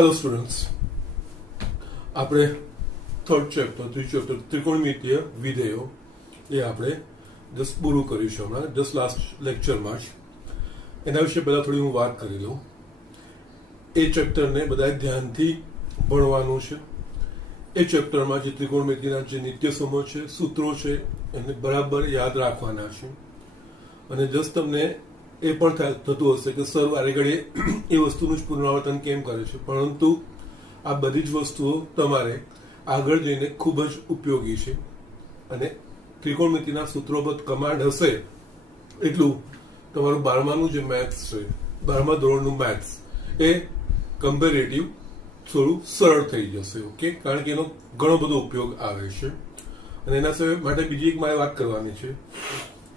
Hello students, આપણે third chapter ત્રીજું chapter ત્રિકોણમિતીય વિધેયો એ આપણે જસ્ટ પૂરું કરીશું હમણાં, જસ્ટ લાસ્ટ લેક્ચરમાં જ. એના વિશે પહેલાં થોડી હું વાત કરી લઉં. એ ચેપ્ટરને બધાએ ધ્યાનથી ભણવાનું છે. એ ચેપ્ટરમાં જે ત્રિકોણમિતિના જે નિત્ય સમૂહ છે, સૂત્રો છે, એને બરાબર યાદ રાખવાના છે. અને જસ્ટ તમને એ પણ થતું હશે કે સર વારે ઘડીએ એ વસ્તુનું જ પુનરાવર્તન કેમ કરે છે, પરંતુ આ બધી જ વસ્તુઓ તમારે આગળ જઈને ખૂબ જ ઉપયોગી છે. અને ત્રિકોણમિતિના સૂત્રોબદ્ધ કમાન્ડ હશે એટલું તમારું 12માનું જે મેથ્સ છે, 12મા ધોરણનું મેથ્સ, એ કમ્પેરેટિવ થોડું સરળ થઈ જશે. ઓકે, કારણ કે એનો ઘણો બધો ઉપયોગ આવે છે. અને એના સિવાય માટે બીજી એક મારે વાત કરવાની છે.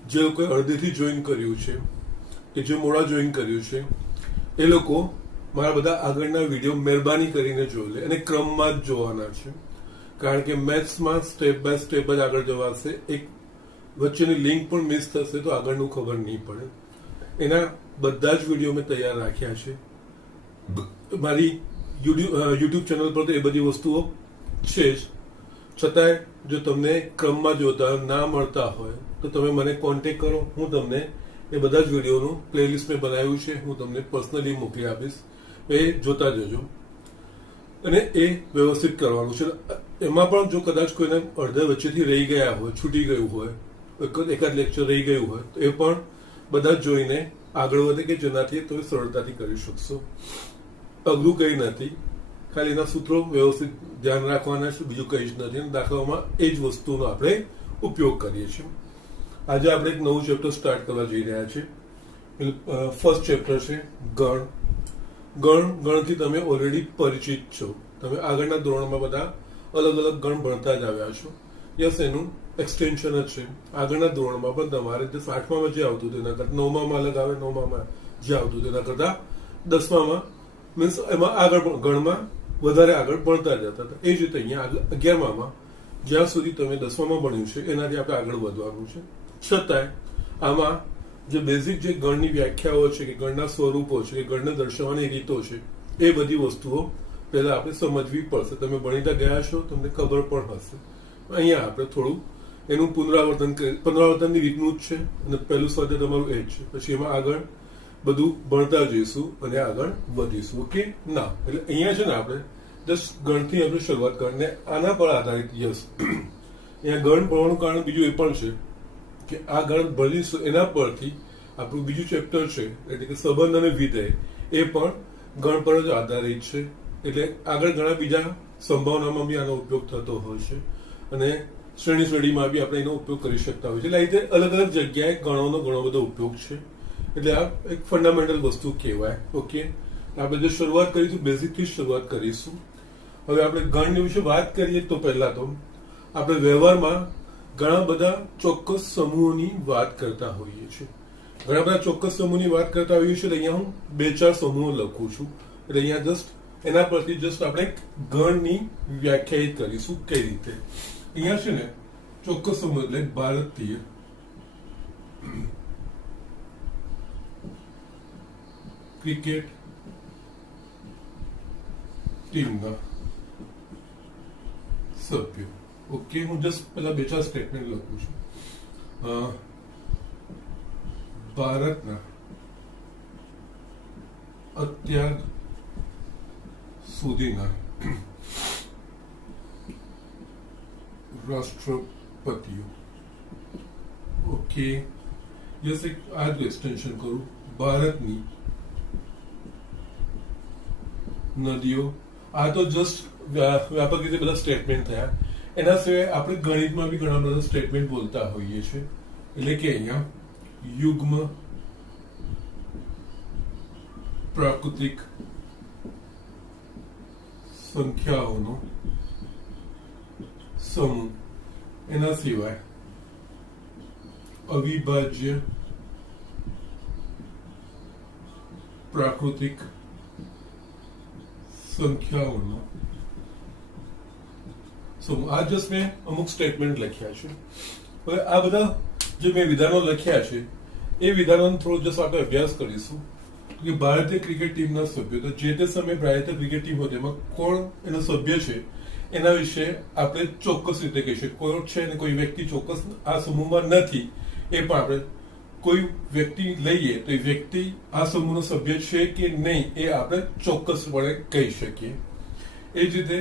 જે લોકોએ અડધેથી જોઈન કર્યું છે કે જે મોડા જોઈન કર્યું છે, એ લોકો મારા બધા આગળના વિડીયો મહેરબાની કરીને જોઈ લે, અને ક્રમમાં જ જોવાના છે. કારણ કે મેથ્સમાં સ્ટેપ બાય સ્ટેપ જ આગળ જવાશે. એક વચ્ચેની લિંક પણ મિસ થશે તો આગળનું ખબર નહીં પડે. એના બધા જ વિડીયો મેં તૈયાર રાખ્યા છે. મારી યુટ્યુબ ચેનલ પર તો એ બધી વસ્તુઓ છે જ. છતાંય જો તમને ક્રમમાં જોતા ના મળતા હોય તો તમે મને કોન્ટેક્ટ કરો. હું તમને એ બધા જ વિડીયોનું પ્લેલિસ્ટ મેં બનાવ્યું છે, હું તમને પર્સનલી મોકલી આપીશ. એ જોતા જજો. અને એ વ્યવસ્થિત કરવાનું છે. એમાં પણ જો કદાચ કોઈને અડધા વચ્ચેથી રહી ગયા હોય, છૂટી ગયું હોય, એકાદ લેક્ચર રહી ગયું હોય, તો એ પણ બધા જ જોઈને આગળ વધે કે જેનાથી તમે સરળતાથી કરી શકશો. અઘરું કંઈ નથી, ખાલી એના સૂત્રો વ્યવસ્થિત ધ્યાન રાખવાના છે, બીજું કંઈ જ નથી. દાખલાઓમાં એ જ વસ્તુનો આપણે ઉપયોગ કરીએ છીએ. આજે આપણે એક નવું ચેપ્ટર સ્ટાર્ટ કરવા જઈ રહ્યા છીએ. ફર્સ્ટ ચેપ્ટર છે ગણ. ગણથી તમે ઓલરેડી પરિચિત છો. તમે આગળના ધોરણમાં બધા અલગ અલગ ગણ ભણતા જ આવ્યા છો. યસ, એનું એક્સટેન્શન જ છે. આગળના ધોરણમાં પણ તમારે જે 8મામાં જે આવતું હતું એના કરતા 9મામાં અલગ આવે, 9મામાં જે આવતું હતું એના કરતા 10મામાં મીન્સ એમાં આગળ ગણમાં વધારે આગળ ભણતા જતા હતા. એ જ રીતે અહીંયા 11મામાં જ્યાં સુધી તમે 10મામાં ભણ્યું છે એનાથી આપણે આગળ વધવાનું છે. છતાંય આમાં જે બેઝિક જે ગણની વ્યાખ્યાઓ છે, કે ગણના સ્વરૂપો છે, કે ગણને દર્શાવવાની રીતો છે, એ બધી વસ્તુઓ પહેલા આપણે સમજવી પડશે. તમે ભણીતા ગયા છો, તમને ખબર પણ હશે. અહીંયા આપણે થોડું એનું પુનરાવર્તનની રીતનું જ છે. અને પહેલું સ્વાધ્યાય તમારું એ જ છે. પછી એમાં આગળ બધું ભણતા જઈશું અને આગળ વધીશું. ઓકે ના, એટલે અહીંયા છે ને આપણે જસ્ટ ગણથી આપણે શરૂઆત કરીને આના પર આધારિત. યસ, અહીંયા ગણ ભણવાનું કારણ બીજું એ પણ છે કે આ ગણ ભણીશું એના પરથી આપણું બીજું ચેપ્ટર છે, એટલે કે સંબંધ અને વિધેય, એ પણ ગણ પર જ આધારિત છે. એટલે આગળ ઘણા બીજા સંભાવનામાં બી આનો ઉપયોગ થતો હોય છે, અને શ્રેણીમાં બી આપણે એનો ઉપયોગ કરી શકતા હોય છે. એટલે આ રીતે અલગ અલગ જગ્યાએ ગણોનો ઘણો બધો ઉપયોગ છે. એટલે આ એક ફંડામેન્ટલ વસ્તુ કહેવાય. ઓકે, આપણે જે શરૂઆત કરીશું બેઝિકથી શરૂઆત કરીશું. હવે આપણે ગણ વિશે વાત કરીએ તો પહેલા તો આપણે વ્યવહારમાં ઘણા બધા ચોક્કસ સમૂહોની વાત કરતા હોઈએ છીએ. ઘણા બધા ચોક્કસ સમૂહની વાત કરતા હોઈએ છીએ. અહીંયા હું 2-4 સમૂહો લખું છું. એટલે અહીંયા જસ્ટ એના પરથી જસ્ટ આપણે ગણની વ્યાખ્યાયિત કરીશું કઈ રીતે. અહીંયા છે ને ચોક્કસ સમૂહ એટલે ભારતીય, ક્રિકેટ ટીમના સભ્યો. ઓકે, હું જસ્ટ પેલા 2-4 સ્ટેટમેન્ટ લખું છું. ભારતના અત્યાર સુધીના રાષ્ટ્રપતિઓ. ઓકે, યસ, એક આ જ એક્સટેન્શન કરું. ભારતની નદીઓ. આ તો જસ્ટ વ્યાપક રીતે બધા સ્ટેટમેન્ટ થયા. એના સિવાય આપણે ગણિતમાં બી ઘણા બધા સ્ટેટમેન્ટ બોલતા હોઈએ છીએ. એટલે કે અહીંયા યુગ્મ પ્રાકૃતિક સંખ્યાઓનો સમૂહ. એના સિવાય અવિભાજ્ય પ્રાકૃતિક સંખ્યાઓનો સમૂહ. આ જસ્ટ મેં અમુક સ્ટેટમેન્ટ લખ્યા છે. હવે આ બધા જે મેં વિધાનો લખ્યા છે એ વિધાનોનો થોડો જસ્ટ આપણે અભ્યાસ કરીશું. કે ભારતીય ક્રિકેટ ટીમના સભ્યો, તો જે તે સમયે ભારતીય ક્રિકેટ ટીમ હોય તેમાં કોણ એનો સભ્ય છે એના વિશે આપણે ચોક્કસ રીતે કહી શકીએ. કોણ છે અને કોઈ વ્યક્તિ ચોક્કસ આ સમૂહમાં નથી એ પણ આપણે કોઈ વ્યક્તિ લઈએ તો એ વ્યક્તિ આ સમૂહનો સભ્ય છે કે નહીં એ આપણે ચોક્કસપણે કહી શકીએ. એ જ રીતે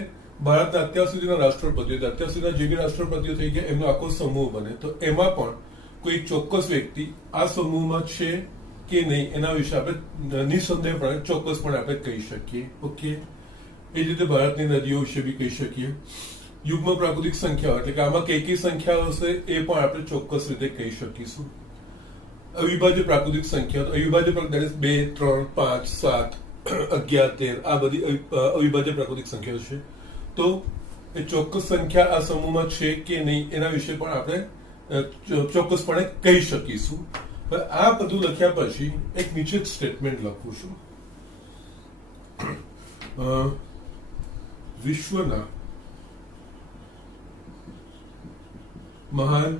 ભારતના અત્યાર સુધીના રાષ્ટ્રપતિઓ, અત્યાર સુધીના જે બી રાષ્ટ્રપતિઓ થઈ ગયા એમનો આખો સમૂહ બને, તો એમાં પણ કોઈ ચોક્કસ વ્યક્તિ આ સમૂહમાં છે કે નહીં એના વિશે આપણે નિસંદેહપણે ચોક્કસપણે આપણે કહી શકીએ. ઓકે, એ જ રીતે ભારતની નદીઓ વિશે બી કહી શકીએ. યુગ્મ પ્રાકૃતિક સંખ્યાઓ એટલે કે આમાં કઈ કઈ સંખ્યાઓ હશે એ પણ આપણે ચોક્કસ રીતે કહી શકીશું. અવિભાજ્ય પ્રાકૃતિક સંખ્યાઓ, અવિભાજ્ય 2, 3, 5, 7, 11, 13 આ બધી અવિભાજ્ય પ્રાકૃતિક સંખ્યાઓ છે. તો એ ચોક્કસ સંખ્યા આ સમૂહમાં છે કે નહીં એના વિશે પણ આપણે ચોક્કસપણે કહી શકીશું. આ બધું લખ્યા પછી એક નીચે સ્ટેટમેન્ટ લખું છું. વિશ્વના મહાન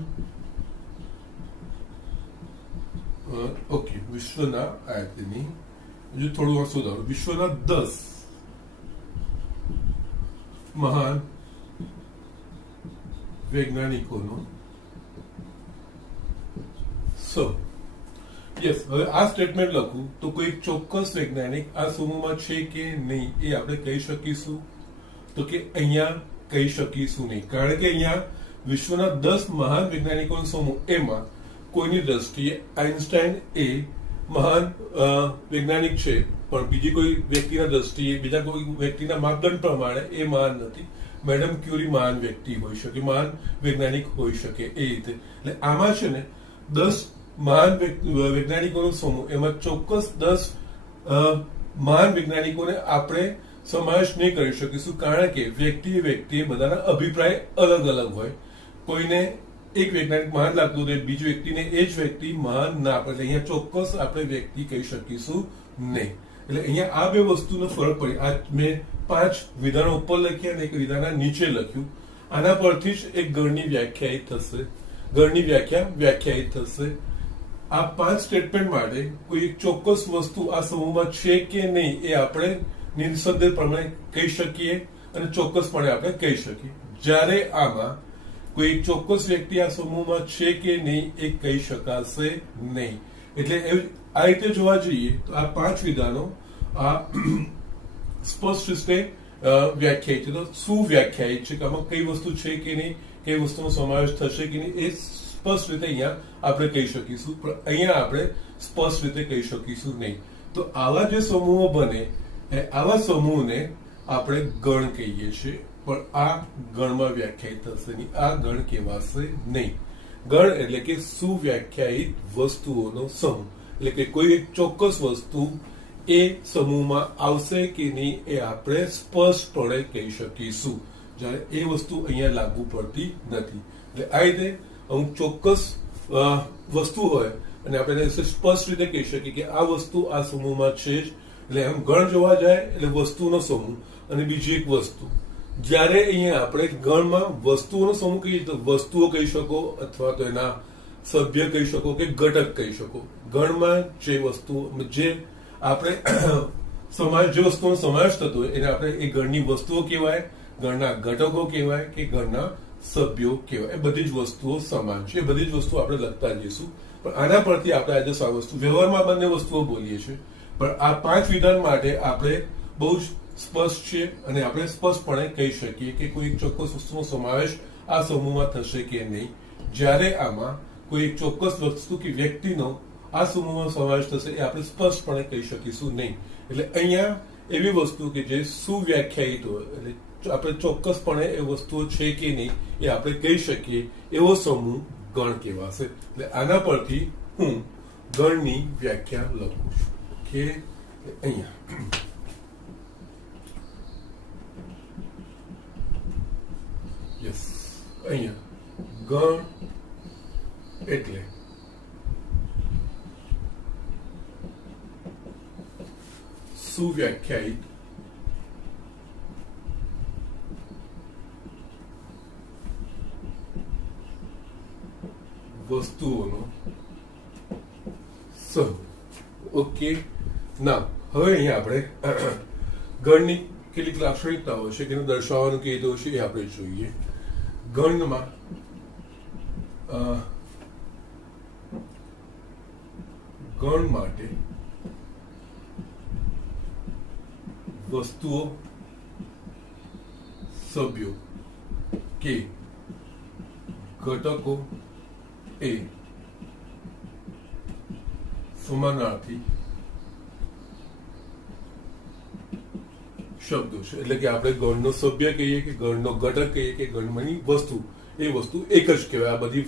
વિશ્વના આયતની હજુ થોડું સુધારો, વિશ્વના 10 મહાન વૈજ્ઞાનિકોનો યસ. હવે આ સ્ટેટમેન્ટ લખું તો કોઈ ચોક્કસ વૈજ્ઞાનિક આ સમૂહમાં છે કે નહીં એ આપણે કહી શકીશું, તો કે અહીંયા કહી શકીશું નહીં, કારણ કે અહીંયા વિશ્વના 10 મહાન વૈજ્ઞાનિકોનો સમૂહ, એમાં કોઈની દ્રષ્ટિએ આઇન્સ્ટાઈન એ મહાન વૈજ્ઞાનિક છે, પણ બીજી કોઈ વ્યક્તિના દ્રષ્ટિએ, બીજા કોઈ વ્યક્તિના માપદંડ પ્રમાણે એ મહાન નથી. મેડમ ક્યુરી મહાન વ્યક્તિ હોઈ શકે, મહાન વૈજ્ઞાનિક હોઈ શકે, એ રીતે. એટલે આમાં છે ને 10 મહાન વૈજ્ઞાનિકોનો સમૂહ, એમાં ચોક્કસ 10 મહાન વૈજ્ઞાનિકોને આપણે સમાવેશ નહીં કરી શકીશું, કારણ કે વ્યક્તિ બધાના અભિપ્રાય અલગ અલગ હોય. કોઈને એક વૈજ્ઞાનિક મહાન લાગતું હોય, બીજી વ્યક્તિને એ જ વ્યક્તિ મહાન ના પડે. અહીંયા ચોક્કસ આપણે વ્યક્તિ કહી શકીશું નહીં. એટલે અહીંયા આ બે વસ્તુનો ફરક પડે. આ મેં 5 વિધાનો ઉપર લખ્યા અને એક વિધાન નીચે લખ્યું. આના પરથી જ એક ગણની વ્યાખ્યાયિત થશે, ગણની વ્યાખ્યાયિત થશે. આ 5 સ્ટેટમેન્ટ માટે કોઈ એક ચોક્કસ વસ્તુ આ સમૂહમાં છે કે નહીં એ આપણે નિસંદેહ પ્રમાણે કહી શકીએ અને ચોક્કસપણે આપણે કહી શકીએ. જ્યારે આમાં કોઈ ચોક્કસ વ્યક્તિ આ સમૂહમાં છે કે નહીં એ કહી શકાશે નહીં. એટલે આ રીતે જોવા જઈએ તો આ 5 વિધાનો આ સ્પષ્ટ રીતે વ્યાખ્યાયિત છે. તો શું વ્યાખ્યાયિત છે કે આમાં કઈ વસ્તુ છે કે નહીં, કઈ વસ્તુનો સમાવેશ થશે કે નહીં, એ સ્પષ્ટ રીતે અહીંયા આપણે કહી શકીશું, પણ અહીંયા આપણે સ્પષ્ટ રીતે કહી શકીશું નહીં. તો આવા જે સમૂહો બને આવા સમૂહને આપણે ગણ કહીએ છીએ, પણ આ ગણમાં વ્યાખ્યાયિત થશે નહીં, આ ગણ કહેવાશે નહીં. ગણ એટલે કે સુવ્યાખ્યાયિત વસ્તુઓનો સમૂહ, એટલે કે કોઈ એક ચોક્કસ વસ્તુ એ સમૂહમાં આવશે કે નહીં એ આપણે સ્પષ્ટપણે કહી શકીશું, જ્યારે એ વસ્તુ અહીંયા લાગુ પડતી નથી. એટલે આ રીતે અમુક ચોક્કસ વસ્તુ હોય અને આપણે સ્પષ્ટ રીતે કહી શકીએ કે આ વસ્તુ આ સમૂહમાં છે જ. એટલે એમ ગણ જોવા જાય એટલે વસ્તુનો સમૂહ અને બીજી એક વસ્તુ. જ્યારે અહીંયા આપણે ગણમાં વસ્તુઓનો સમૂહ કહીએ તો વસ્તુઓ કહી શકો, અથવા તો એના સભ્ય કહી શકો કે ઘટક કહી શકો. ગણમાં જે વસ્તુ જે આપણે જે વસ્તુનો સમાવેશ થતો હોય એને આપણે એ ગણની વસ્તુઓ કહેવાય, ગણના ઘટકો કહેવાય કે ગણના સભ્યો કહેવાય. એ બધી જ વસ્તુઓ સમાન છે, એ બધી જ વસ્તુઓ આપણે લખતા જઈશું. પણ આના પરથી આપણે આજે આ વસ્તુ વ્યવહારમાં બંને વસ્તુઓ બોલીએ છીએ, પણ આ 5 વિધાન માટે આપણે બહુ જ સ્પષ્ટ છે અને આપણે સ્પષ્ટપણે કહી શકીએ કે કોઈ એક ચોક્કસ વસ્તુનો સમાવેશ આ સમૂહમાં થશે કે નહીં. જ્યારે આમાં કોઈ એક ચોક્કસ વસ્તુ કે વ્યક્તિનો આ સમૂહમાં સમાવેશ થશે એ આપણે સ્પષ્ટપણે કહી શકીશું નહીં. એટલે અહીંયા એવી વસ્તુ કે જે સુવ્યાખ્યાયિત હોય, એટલે આપણે ચોક્કસપણે એ વસ્તુઓ છે કે નહીં એ આપણે કહી શકીએ, એવો સમૂહ ગણ કહેવાશે. એટલે આના પરથી હું ગણની વ્યાખ્યા લખું છું કે અહીંયા અહીંયા ગણ એટલે સુવ્યાખ્યાયિત વસ્તુઓનો સમૂહ. ઓકે, ના હવે અહીંયા આપણે ગણની કેટલીક લાક્ષણિકતાઓ છે કે એને દર્શાવવાનું કેવી રીતે હશે એ આપણે જોઈએ. ગણમાં ગણ માટે વસ્તુઓ, સભ્યો કે ઘટકો એ સમાનાર્થી શબ્દો છે. એટલે કે આપણે ગણનો સભ્ય કહીએ કે ગણનો ઘટક કહીએ કે ગણમાંની વસ્તુ, એ વસ્તુ એક જ કહેવાય. આ બધી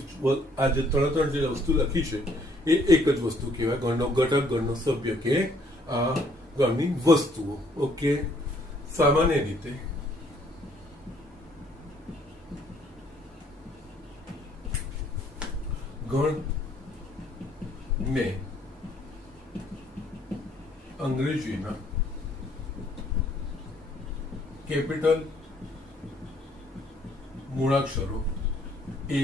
આ જે ત્રણ જે વસ્તુ લખી છે એ એક જ વસ્તુ કહેવાય. ગણનો ઘટક, ગણનો સભ્ય કે આ ગણની વસ્તુઓ. ઓકે, સામાન્ય રીતે ગણ ને અંગ્રેજીના કેપિટલ મૂળાક્ષરો A,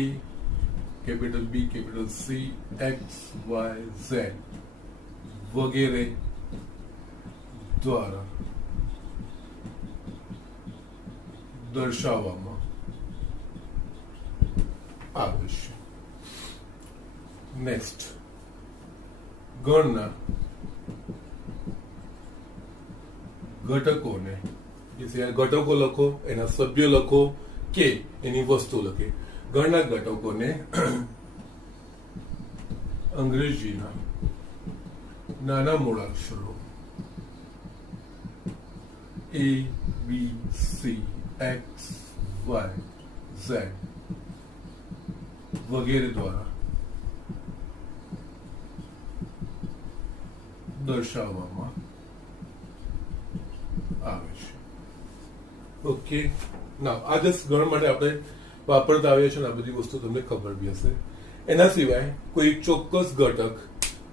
capital B, capital C, X, Y, Z વગેરે દ્વારા દર્શાવવામાં આવે છે. નેક્સ્ટ, ગણના ઘટકોને, ઘટકો લખો, એના સભ્યો લખો કે એની વસ્તુ લખે. ગણના ઘટકોને અંગ્રેજીના નાના મૂળાક્ષરો A, B, C, X, Y, Z વગેરે દ્વારા દર્શાવવામાં આવે છે. ઓકે, ના આ જસ્ટ ગણ માટે આપણે વાપરતા આવીએ છીએ. આ બધી વસ્તુ તમને ખબર બી હશે. એના સિવાય કોઈ ચોક્કસ ઘટક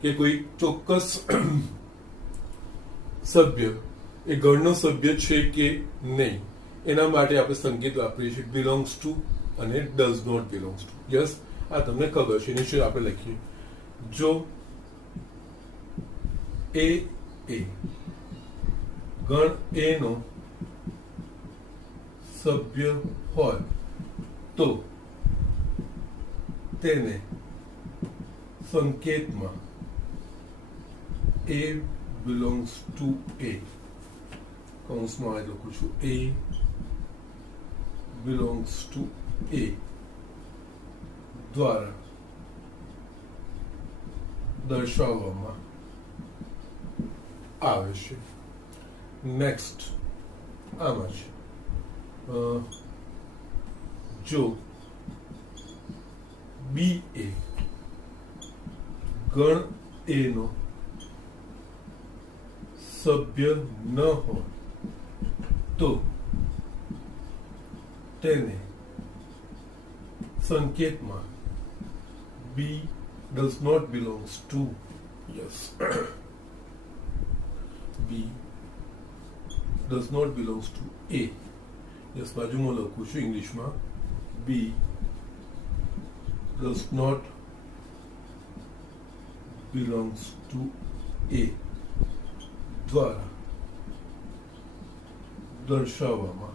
કે કોઈ ચોક્કસ સભ્ય એ ગણનો સભ્ય છે કે નહીં એના માટે આપણે સંકેત વાપરીએ છીએ બિલોંગ્સ ટુ અને does not belongs to. Yes, આ તમને ખબર છે. નીચે આપણે લખીએ, જો એ ગણ એ નો સભ્ય હોય તો તેને સંકેતમાં A belongs to A, કૌંસમાં લખું છું, A belongs to A દ્વારા દર્શાવવામાં આવે છે. નેક્સ્ટ, આમાં છે જો બી એ ગણ એ નો સભ્ય ન હોય તો તેને સંકેતમાં બી does not belongs to, yes, B does not belongs to A. Yes, બાજુમાં લખું છું ઇંગ્લિશમાં, B does not belongs to A દ્વારા દર્શાવવામાં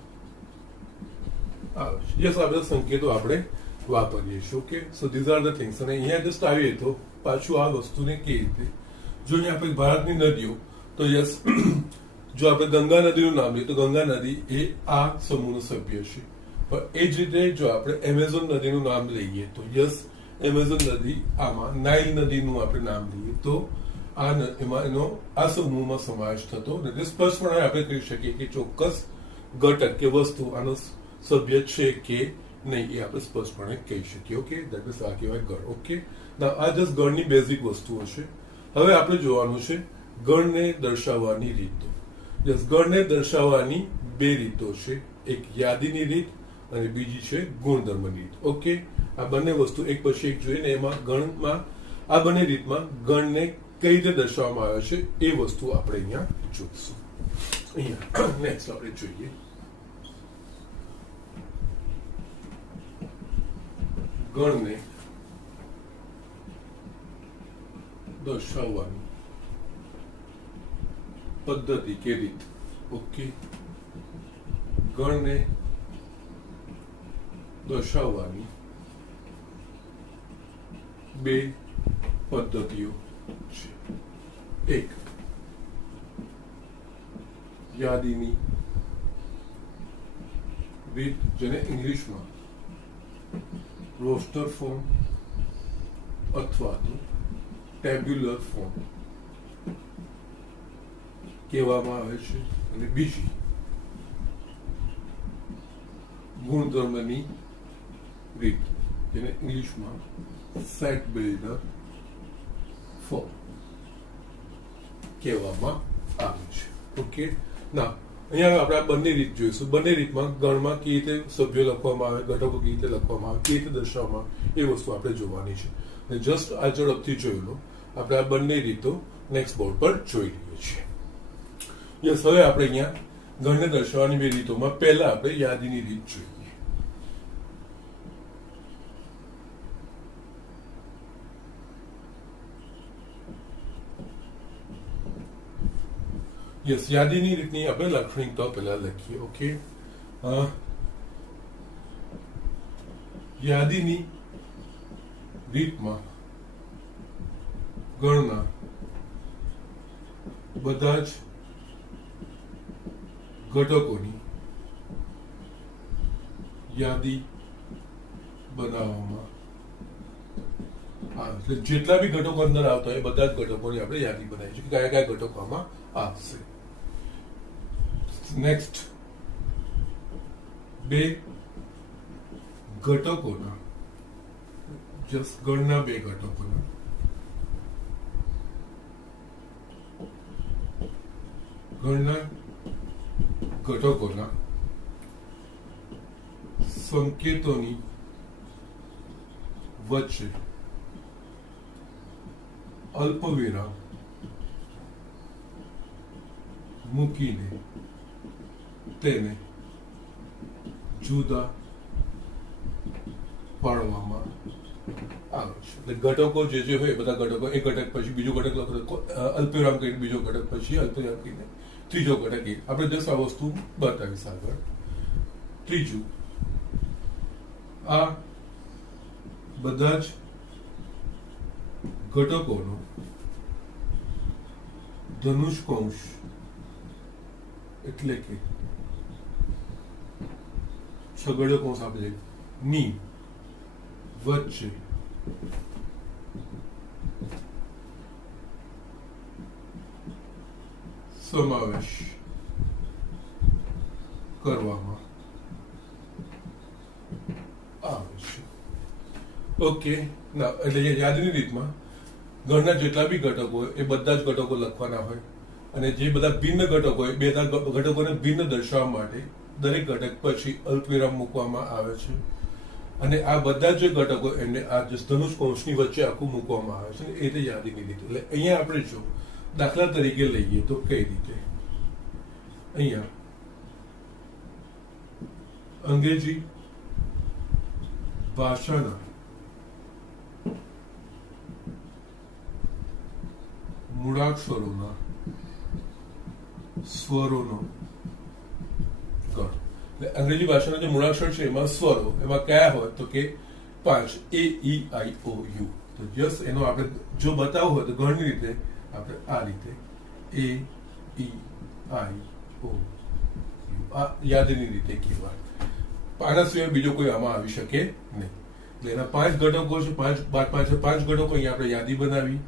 આવે છે. યસ, આ બધા સંકેતો આપણે વાપરીએ છીએ. Okay, so these are the things. અને અહીંયા જસ્ટ આવીએ તો પાછું આ વસ્તુને કેવી રીતે જો અહીંયા આપણે ભારતની નદીઓ, તો યસ જો આપણે ગંગા નદીનું નામ લઈએ તો ગંગા નદી એ આ સમૂહનો સભ્ય છે. પણ એ જ રીતે જો આપણે એમેઝોન નદીનું નામ લઈએ તો યસ, એમેઝોન નદી આમાં નાઇલ નદીનું આપણે નામ લઈએ તો એમાં એનો આ સમૂહમાં સમાવેશ થતો નથી. સ્પષ્ટપણે આપણે કહી શકીએ કે ચોક્કસ ઘટક કે વસ્તુ આનો સભ્ય છે કે નહીં એ આપણે સ્પષ્ટપણે કહી શકીએ. ઓકે, દેટ ઇઝ આ કહેવાય ગણ. ઓકે, આ જસ્ટ ગણની બેઝિક વસ્તુઓ છે. હવે આપણે જોવાનું છે ગણને દર્શાવવાની રીતો. યસ, ગણને દર્શાવવાની બે રીતો છે, એક યાદીની રીત અને બીજી છે ગુણધર્મની રીત. ઓકે, આ બંને વસ્તુ એક પછી એક જોઈએ ને એમાં ગણમાં આ બંને રીતમાં ગણને કઈ રીતે દર્શાવવામાં આવે છે એ વસ્તુ આપણે અહીંયા જોઈશું. અહીંયા નેક્સ્ટ આપણે જોઈએ ગણને દર્શાવવાની પદ્ધતિ કે રીત. ઓકે, ગણને દર્શાવવાની બે પદ્ધતિઓ છે. એક, યાદીની રીત, જેને ઇંગ્લિશમાં રોસ્ટર ફોર્મ અથવા તો ટેબ્યુલર ફોર્મ કહેવામાં આવે છે. અને બીજી, ગુણધર્મની રીત, જેને ઇંગ્લિશમાં સેટ બિલ્ડર ફોર્મ કહેવામાં આવે છે. ઓકે, ના અહીંયા આપણે આ બંને રીત જોઈશું. બંને રીતમાં ગણમાં કેવી રીતે સભ્યો લખવામાં આવે, ઘટકો કેવી રીતે લખવામાં આવે, કેવી રીતે દર્શાવવામાં આવે, એ વસ્તુ આપણે જોવાની છે. અને જસ્ટ આ ઝડપથી જોઈ લો. આપણે આ બંને રીતો નેક્સ્ટ બોર્ડ પર જોઈ લઈએ છીએ. યસ, હવે આપણે અહીંયા ગણને દર્શાવવાની બે રીતોમાં પહેલા આપણે યાદીની રીત જોઈએ. યસ, યાદીની રીતની આપણે લાક્ષણિકતાઓ પહેલા લખીએ. ઓકે, યાદીની રીતમાં ગણના બધા જ ઘટકોની યાદી બનાવવામાં આવે. એટલે જેટલા બી ઘટકો અંદર આવતા હોય એ બધા જ ઘટકોની આપણે યાદી બનાવી છે કે કયા કયા ઘટકો આમાં આવશે. નેક્સ્ટ, બે ઘટકોના, જસ્ટ ગણના બે ઘટકોના સંકેતોની વચ્ચે અલ્પવિરામ મૂકીને તેને જુદા પાડવામાં આવે છે. એટલે ઘટકો જે હોય એ બધા ઘટકો, એક ઘટક પછી બીજું ઘટક લખો, અલ્પવિરામ કરીને બીજો ઘટક, પછી અલ્પવિરામ કરીને ત્રીજો ઘટક. આપણે જસ્ટ આ વસ્તુ બતાવીશ આગળ. ત્રીજું, આ બધા જ ઘટકોનો ધનુષ્કૌંસ એટલે કે છગડીયો કૌંસ આપણે ની વચ્ચે સમાવેશ કરવામાં આવે છે. ઓકે, ના એટલે યાદીની રીતમાં ગણના જેટલા બી ઘટકો હોય એ બધા જ ઘટકો લખવાના હોય. અને જે બધા ભિન્ન ઘટકો હોય, બે ઘટકોને ભિન્ન દર્શાવવા માટે દરેક ઘટક પછી અલ્પવિરામ મૂકવામાં આવે છે. અને આ બધા જે ઘટકો એમને આ ધનુષ કૌંસની વચ્ચે આખું મૂકવામાં આવે છે. એ રીતે યાદીની રીતે. એટલે અહીંયા આપણે જો દાખલા તરીકે લઈએ તો કઈ રીતે, અહીંયા અંગ્રેજી ભાષાના મૂળાક્ષરોના સ્વરોનો ગણ. અંગ્રેજી ભાષાના જે મૂળાક્ષર છે એમાં સ્વરો, એમાં કયા હોય તો કે 5, A, E, I, O, U. તો જસ્ટ એનો આપણે જો બતાવવું હોય તો ગણની રીતે આપણે આ રીતે A, E, I, O, U આ યાદીની રીતે કહેવાય. આના સિવાય બીજો કોઈ આમાં આવી શકે નહીં. એટલે એના 5 ઘટકો છે, 5 ઘટકો અહીંયા આપણે યાદી બનાવી.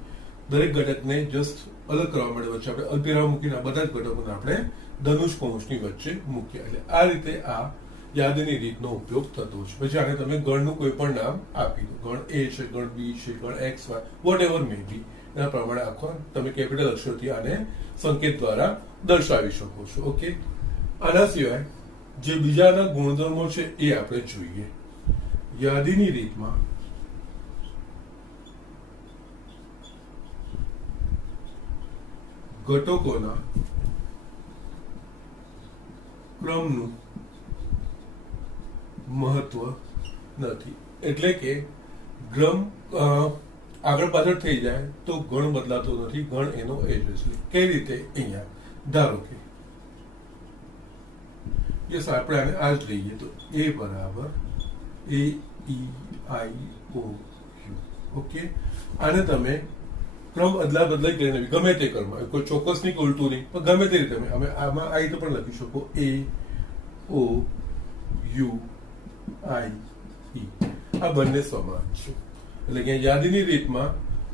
દરેક ઘટકને જસ્ટ અલગ કરવા માટે વચ્ચે આપણે અલ્પવિરામ મૂકીને બધા જ ઘટકોને આપણે ધનુષ કૌંસની વચ્ચે મૂક્યા. એટલે આ રીતે આ યાદીની રીતનો ઉપયોગ થતો છે. પછી આને તમે ગણનું કોઈ પણ નામ આપી દો. ગણ A છે, ગણ B છે, ગણ X, Y, વોટ એવર મે બી. એના પ્રમાણે આખો તમે કેપિટલ અક્ષરથી આને સંકેત દ્વારા દર્શાવી શકો છો. ઓકે, આના સિવાય જે બીજાના ગુણધર્મો છે એ આપણે જોઈએ. યાદીની રીતમાં ઘટકોના ક્રમનું મહત્વ નથી. એટલે કે ક્રમ આગળ પાછળ થઈ જાય તો ગણ બદલાતો નથી. ગણ એનો એ જ છે. કઈ રીતે? અહીંયા ધારો કે યસ આપણે આને આ જ લઈએ તો એ બરાબર એ ઈ આઈ ઓ યુ. ઓકે, આને તમે ક્રમ અદલા બદલાઈ કરીને ગમે તે ક્રમમાં, કોઈ ચોક્કસ નહીં, ઉલટું નહીં, પણ ગમે તે રીતે તમે આમાં આ રીતે પણ લખી શકો એ ઓ યુ આઈ ઈ. આ બંને સમાન છે, એટલે કે યાદીની રીતમાં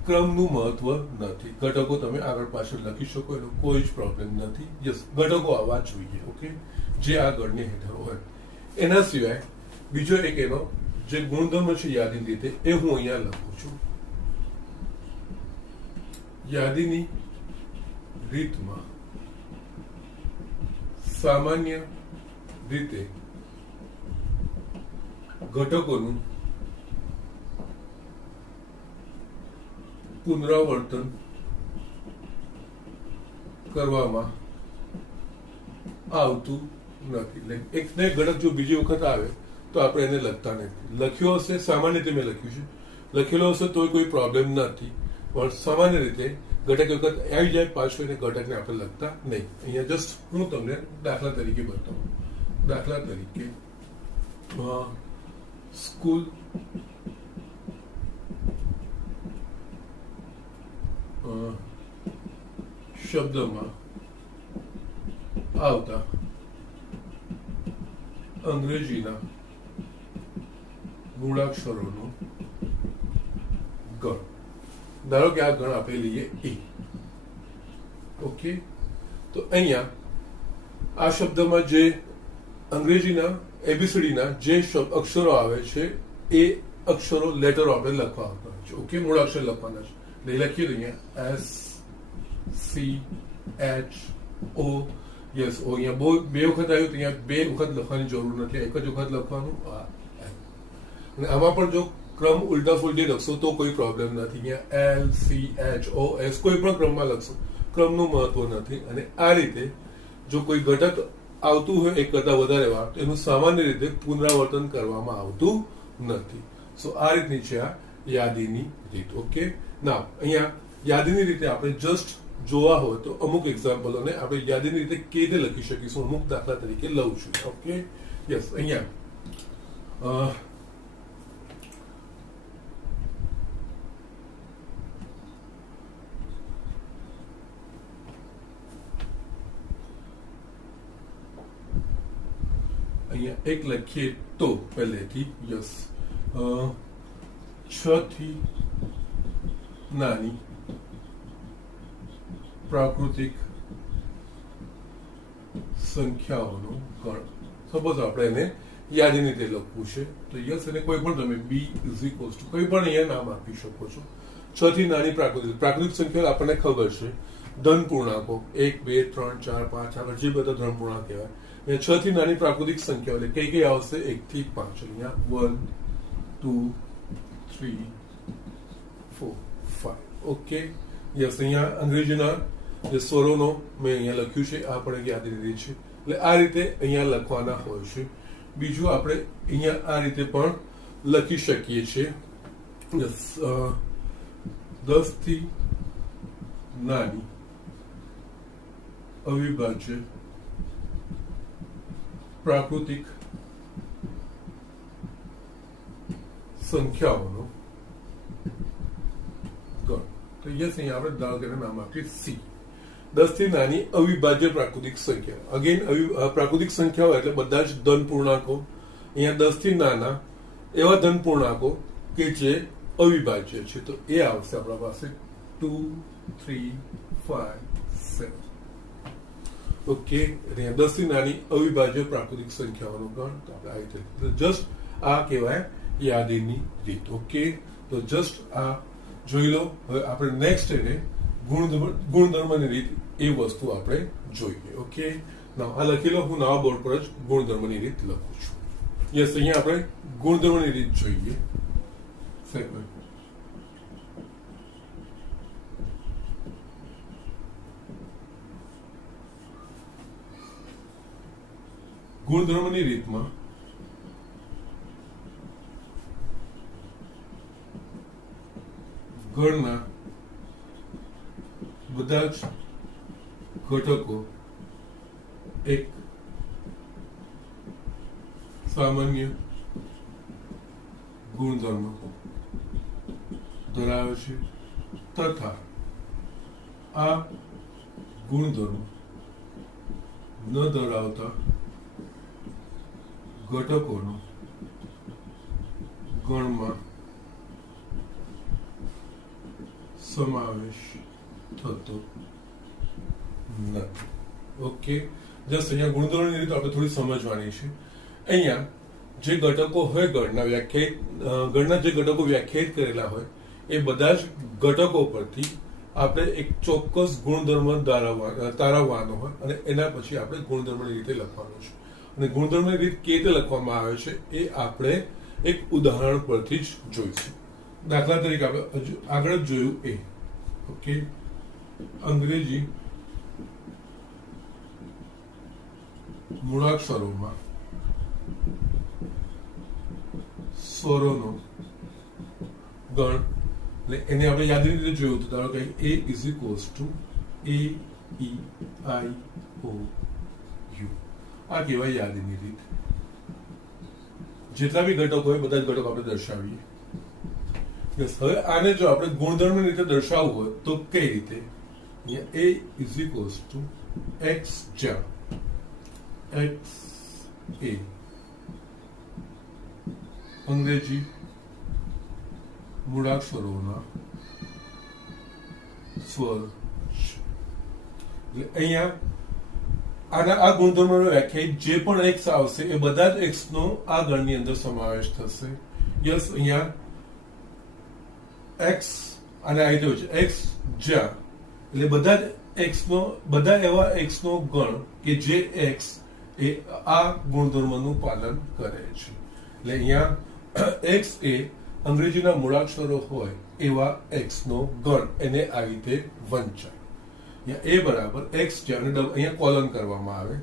ક્રમનું મહત્વ નથી. ઘટકો તમે આગળ પાછળ લખી શકો, એનો કોઈ જ પ્રોબ્લેમ નથી. યસ, ઘટકો આવવા જોઈએ. ઓકે, જે આ ગણની હેઠળ હોય. એના સિવાય બીજો એક એનો જે ગુણધર્મ છે યાદીની રીતે, એ હું અહીંયા લખું છું. યાદીની રીતમાં સામાન્ય રીતે ઘટકોનું પુનરાવર્તન કરવામાં આવતું નથી. એટલે એક ને એક ઘટક જો બીજી વખત આવે તો આપણે એને લખતા નથી. લખ્યો હશે સામાન્ય રીતે મેં લખ્યું છે, લખેલો હશે તો કોઈ પ્રોબ્લેમ નથી, પણ સામાન્ય રીતે ઘટક વખત આવી જાય પાછું એને ઘટકને આપણે લખતા નહીં. અહીંયા જસ્ટ હું તમને દાખલા તરીકે બતાવું. દાખલા તરીકે સ્કૂલ શબ્દમાં આવતા અંગ્રેજીના મૂળાક્ષરોનું ગણ. ધારો કે આ ગણ આપણે લઈએ એ. ઓકે, તો અહીંયા આ શબ્દમાં જે અંગ્રેજીના એબીસીડીના જે અક્ષરો આવે છે એ અક્ષરો લેટરો આપણે લખવા આવતા છે. ઓકે, મૂળાક્ષર લખવાના છે. લખીએ તો અહીંયા S C H O. Yes, O અહીંયા બે વખત આવ્યું તો અહીંયા બે વખત લખવાની જરૂર નથી, એક જ વખત લખવાનું. અને આમાં પણ જો ક્રમ ઉલટા ફુલટી લખશો તો કોઈ પ્રોબ્લેમ નથી. અહીંયા L C H O S કોઈ પણ ક્રમમાં લખશો, ક્રમનું મહત્વ નથી. અને આ રીતે જો કોઈ ઘટક આવતું હોય એક કરતા વધારે વાર તો એનું સામાન્ય રીતે પુનરાવર્તન કરવામાં આવતું નથી. સો આ રીતની છે આ યાદીની રીત. ઓકે, ના અહીંયા યાદીની રીતે આપણે જસ્ટ જોવા હોય તો અમુક એક્ઝામ્પલોને આપણે યાદીની રીતે કેવી રીતે લખી શકીશું, અમુક દાખલા તરીકે લઉં છું. ઓકે, યસ, અહીંયા અહીંયા એક લખીએ તો પહેલેથી યસ 6 થી નાની પ્રાકૃતિક સંખ્યાઓનો ગણ. સપોઝ આપણે એને યાદીની રીતે લખવું છે તો યસ, એને કોઈ પણ તમે બી ઇઝ ઇક્વલ્સ ટુ કોઈ પણ અહીંયા નામ આપી શકો છો. 6 થી નાની પ્રાકૃતિક સંખ્યાઓ આપણને ખબર છે ધન પૂર્ણાંકો 1 2 3 4 5 આગળ જે બધા ધન પૂર્ણાંક કહેવાય. 6 થી નાની પ્રાકૃતિક સંખ્યાઓ એટલે કઈ કઈ આવશે 1 થી 5. અહીંયા 1 2 3 4 5. ઓકે, યસ, અહીંયા અંગ્રેજીના જે સ્વરોનો મેં અહીંયા લખ્યું છે આ પણ યાદી રીતે છે. એટલે આ રીતે અહીંયા લખવાના હોય છે. બીજું આપણે અહીંયા આ રીતે પણ લખી શકીએ છીએ. યસ, 10 થી નાની અવિભાજ્ય પ્રાકૃતિક સંખ્યાઓનો ગણ. તો યસ, અહીંયા આપણે દાખલાને નામ આપીએ સી. 10 થી નાની અવિભાજ્ય પ્રાકૃતિક સંખ્યા. અગેન પ્રાકૃતિક સંખ્યાઓ એટલે બધા જ ધન પૂર્ણાંકો. અહીંયા 10 થી નાના એવા ધન પૂર્ણાંકો કે જે અવિભાજ્ય છે તો એ આવશે આપણા પાસે 2 3 5 7. ઓકે, 10 થી નાની અવિભાજ્ય પ્રાકૃતિક સંખ્યાઓનો ગણ. તો આપણે આ રીતે જસ્ટ આ કહેવાય યાદીની રીત. ઓકે, તો જસ્ટ આ જોઈ લો. હવે આપણે નેક્સ્ટ એને ગુણધર્મની રીત એ વસ્તુ આપણે જોઈએ. ઓકે, આ લખી લો. હું નવા બોર્ડ પર જ ગુણધર્મની રીત લખું છું. યસ, અહીંયા આપણે ગુણધર્મની રીત જોઈએ. ગુણધર્મની રીતમાં ગણના બધા જ ઘટકો એક સામાન્ય ગુણધર્મ ધરાવે છે તથા આ ગુણધર્મ ન ધરાવતા ઘટકોનો ગણમાં સમાવેશ થતો નથી. ઓકે, જસ્ટ અહીંયા ગુણધર્મની રીતે આપણે થોડી સમજવાની છે. અહીંયા જે ઘટકો હોય ગણના જે ઘટકો વ્યાખ્યાયિત કરેલા હોય એ બધા જ ઘટકો પરથી આપણે એક ચોક્કસ ગુણધર્મ તારવવાનો હોય અને એના પછી આપણે ગુણધર્મની રીતે લખવાનું છે. અને ગુણધર્મની રીત કેવી રીતે લખવામાં આવે છે એ આપણે એક ઉદાહરણ પરથી જ જોઈશું. દાખલા તરીકે આપણે આગળ જ જોયું એ ઓકે, અંગ્રેજી મૂળાક્ષરોમાં સ્વરોનો ગણ, એને આપણે યાદની રીતે જોયું હતું. ધારો કે A is equals two A E I O U. આ કહેવાય યાદીની રીત. જેટલા બી ઘટકો હોય બધા જ ઘટકો આપણે દર્શાવીએ. હવે આને જો આપણે ગુણધર્મની રીતે દર્શાવવું હોય તો કઈ રીતે? અહીંયા A is equals two X જ્યાં X A અંગ્રેજી મૂળાક્ષરોના સ્વર. અહીંયા આ ગુણધર્મો વ્યાખ્યાયિત જે પણ એક્સ આવશે એ બધા જ એક્સ નો આ ગણની અંદર સમાવેશ થશે. યસ, અહીંયા એક્સ અને આ રીતે છે એક્સ જ્યાં, એટલે બધા જ એક્સ નો બધા એવા એક્સ નો ગણ કે જે એક્સ એ આ ગુણધર્મનું પાલન કરે છે. એટલે અહીંયા એક્સ એ અંગ્રેજીના મૂળાક્ષરો હોય એવા એક્સ નો ગણ, એને આ રીતે વંચાય. અહીંયા એ બરાબર એક્સ જ્યાં અહીંયા કોલન કરવામાં આવે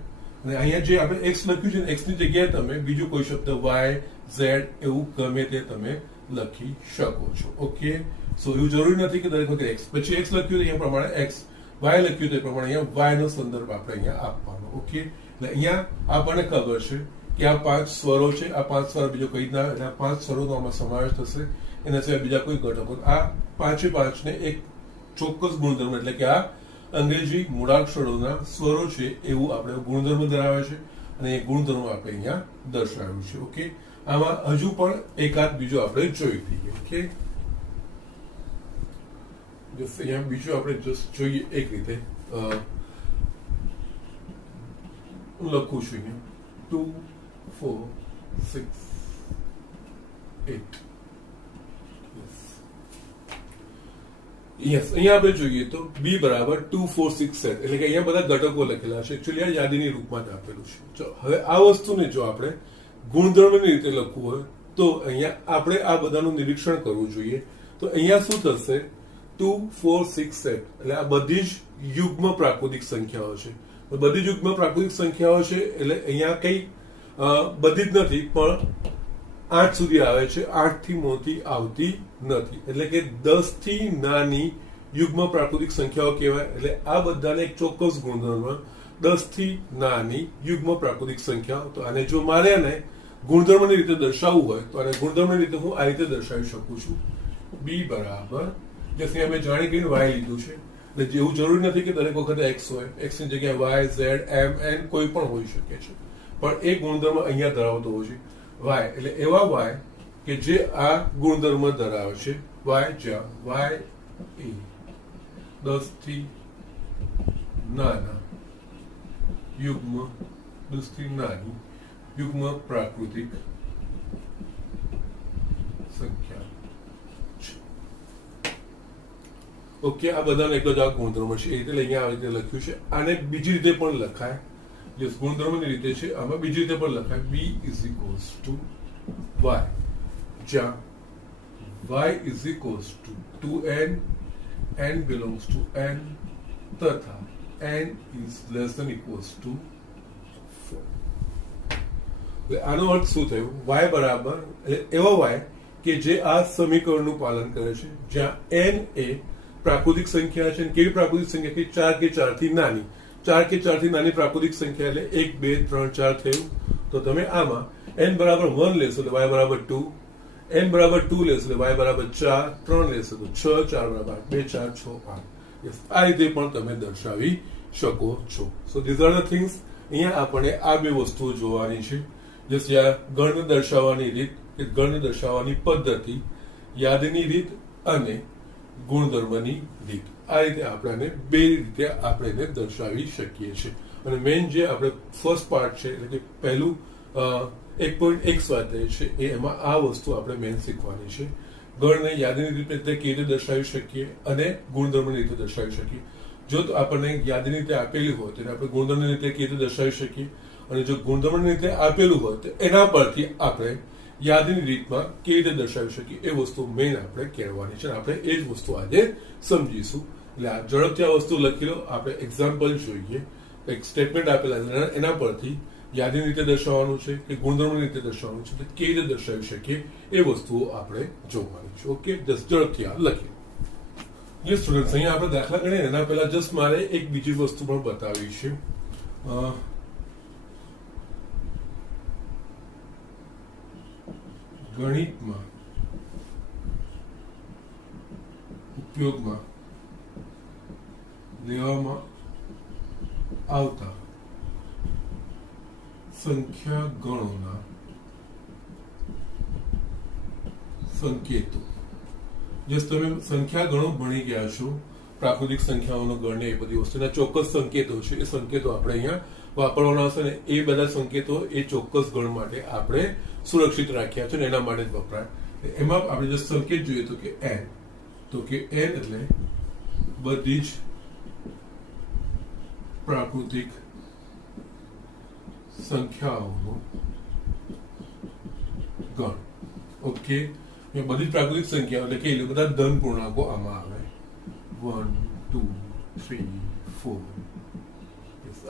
અને અહીંયા જે આપણે એક્સ લખ્યું છે એક્સ ની જગ્યાએ તમે બીજું કોઈ શબ્દ વાય ઝેડ એવું ગમે તે તમે લખી શકો છો. ઓકે, સો એવું જરૂરી નથી કે દરેક વખતે એક્સ પછી એક્સ લખ્યું અહીંયા પ્રમાણે એક્સ, વાય લખ્યું તે પ્રમાણે અહીંયા વાય નો સંદર્ભ આપણે અહીંયા આપવાનો. ઓકે, એટલે અહીંયા આપણને ખબર છે કે આ 5 સ્વરો છે. આ 5 સ્વર બીજો કઈ ના, એટલે આ 5 સ્વરોનો આમાં સમાવેશ થશે. એના સિવાય બીજા કોઈ ઘટકો આ 5 ને એક ચોક્કસ ગુણધર્મ, એટલે કે આ અંગ્રેજી મૂળાક્ષરોના સ્વરો છે એવું આપણે ગુણધર્મ ધરાવે છે અને એ ગુણધર્મ આપણે અહીંયા દર્શાવ્યું છે. ઓકે, આમાં હજુ પણ એકાદ બીજો આપણે જોઈ લઈએ. ઓકે, અહીંયા બીજું આપણે જસ્ટ જોઈએ એક રીતે લખું છું અહીંયા 2 4 6 8. યસ, અહીંયા આપણે જોઈએ તો B બરાબર 2 4 6 7, એટલે કે અહીંયા બધા ઘટકો લખેલા છે. એકચ્યુઅલી આ યાદીની રૂપમાં જ આપેલું છે. હવે આ વસ્તુને જો આપણે ગુણધર્મની રીતે લખવું હોય તો અહીંયા આપણે આ બધાનું નિરીક્ષણ કરવું જોઈએ. તો અહીંયા શું થશે? 2 4 6 7, એટલે આ બધી જ યુગ્મ પ્રાકૃતિક સંખ્યાઓ છે. બધી જ યુગ્મ પ્રાકૃતિક સંખ્યાઓ છે એટલે અહીંયા કઈ બધી જ નથી પણ 8 સુધી આવે છે. 8 થી મોટી આવતી નથી, એટલે કે 10 થી નાની યુગ્મ પ્રાકૃતિક સંખ્યાઓ કહેવાય. એટલે આ બધાને એક ચોક્કસ ગુણધર્મ 10 થી નાની યુગ્મ પ્રાકૃતિક સંખ્યાઓ. તો આને જો મારે આને ગુણધર્મની રીતે દર્શાવવું હોય તો આને ગુણધર્મની રીતે હું આ રીતે દર્શાવી શકું છું. B બરાબર જે અમે જાણી ગયું વાય લીધું છે, એટલે એવું જરૂરી નથી કે દરેક વખતે એક્સ હોય. એક્સ ની જગ્યાએ વાય ઝેડ એમ એન કોઈ પણ હોઈ શકે છે, પણ એ ગુણધર્મ અહીંયા ધરાવતો હોય છે વાય. એટલે એવા વાય કે જે આ ગુણધર્મ ધરાવે છે. વાય જ્યાં વાય એ 10 થી નાના યુગ્મ 10 થી નાની યુગ્મ પ્રાકૃતિક સંખ્યા. ઓકે, આ બધાનો એક જ આ ગુણધર્મ છે એટલે અહીંયા આ રીતે લખ્યું છે. આને બીજી રીતે પણ લખાય, જે ગુણધર્મની રીતે છે આમાં બીજી રીતે પણ લખાય. B is equals to y જ્યાં y is equals to 2n, n belongs to n તથા n is less than equals to 4. આનો અર્થ શું થયો? y બરાબર એવા y કે જે આ સમીકરણનું પાલન કરે છે, જ્યાં n એ પ્રાકૃતિક સંખ્યા છે. કેવી પ્રાકૃતિક સંખ્યા? કે 4 કે 4 થી નાની. 4 કે 4 થી નાની પ્રાકૃતિક સંખ્યા એટલે 1 2 3 4 થયું. તો તમે આમાં n બરાબર 1 લેશો એટલે y બરાબર 2, n બરાબર 2 લેશો એટલે y બરાબર 4, 3 લેશો તો 6, 4 બરાબર 8, 2 4 6 8. યસ, આ રીતે પણ તમે દર્શાવી શકો છો. સો ધીઝ આર ધ થિંગ્સ. અહીંયા આપણે આ બે વસ્તુઓ જોવાની છે. જસ્ટ યા ગણને દર્શાવવાની રીત કે ગણને દર્શાવવાની પદ્ધતિ, યાદની રીત અને ગુણધર્મની રીત. આ રીતે આપણે બે રીતે આપણે એને દર્શાવી શકીએ છીએ. અને મેઇન જે આપણે ફર્સ્ટ પાર્ટ છે એટલે કે પહેલું 1.1 સ્વાધ્યાય છે એ એમાં આ વસ્તુ આપણે મેઇન શીખવાની છે. ગણને યાદની રીતે કેવી રીતે દર્શાવી શકીએ અને ગુણધર્મની રીતે દર્શાવી શકીએ. જો આપણને યાદની રીતે આપેલી હોય તો આપણે ગુણધર્મની રીતે કેવી રીતે દર્શાવી શકીએ, અને જો ગુણધર્મની રીતે આપેલું હોય તો એના પરથી આપણે યાદની રીતમાં કેવી રીતે દર્શાવી શકીએ એ વસ્તુ મેઇન આપણે કહેવાની છે. આપણે એ જ વસ્તુ આજે સમજીશું. એટલે આ ઝડપથી આ વસ્તુ લખી લો. આપણે એક્ઝામ્પલ જોઈએ. એક સ્ટેટમેન્ટ આપેલા એના પરથી યાદની રીતે દર્શાવવાનું છે કે ગુણધર્મની રીતે દર્શાવવાનું છે, તો કેવી રીતે દર્શાવી શકીએ એ વસ્તુઓ આપણે જોવાની છે. ઓકે, જસ્ટ ઝડપથી આ લખીએ. જે સ્ટુડન્ટ્સ, અહીંયા આપણે દાખલા ગણીએ એના પહેલા જસ્ટ મારે એક બીજી વસ્તુ પણ બતાવી છે. ગણિતમાં ઉપયોગમાં લેવામાં આવતા સંખ્યા ગણોના સંકેતો. જે તમે સંખ્યા ગણો ભણી ગયા છો, પ્રાકૃતિક સંખ્યાઓનો ગણ ને એ બધી વસ્તુના ચોક્કસ સંકેતો છે. એ સંકેતો આપણે અહીંયા વાપરવાના હશે ને એ બધા સંકેતો એ ચોક્કસ ગણ માટે આપણે સુરક્ષિત રાખ્યા છે ને એના માટે જ વપરાય. એમાં આપણે જે સંકેત જોઈએ તો કે n, તો કે n એટલે બધી જ પ્રાકૃતિક સંખ્યાઓનો ગણ. ઓકે, બધી જ પ્રાકૃતિક સંખ્યાઓ એટલે કે બધા ધન પૂર્ણાંકો આમાં આવે. 1 2 3 4.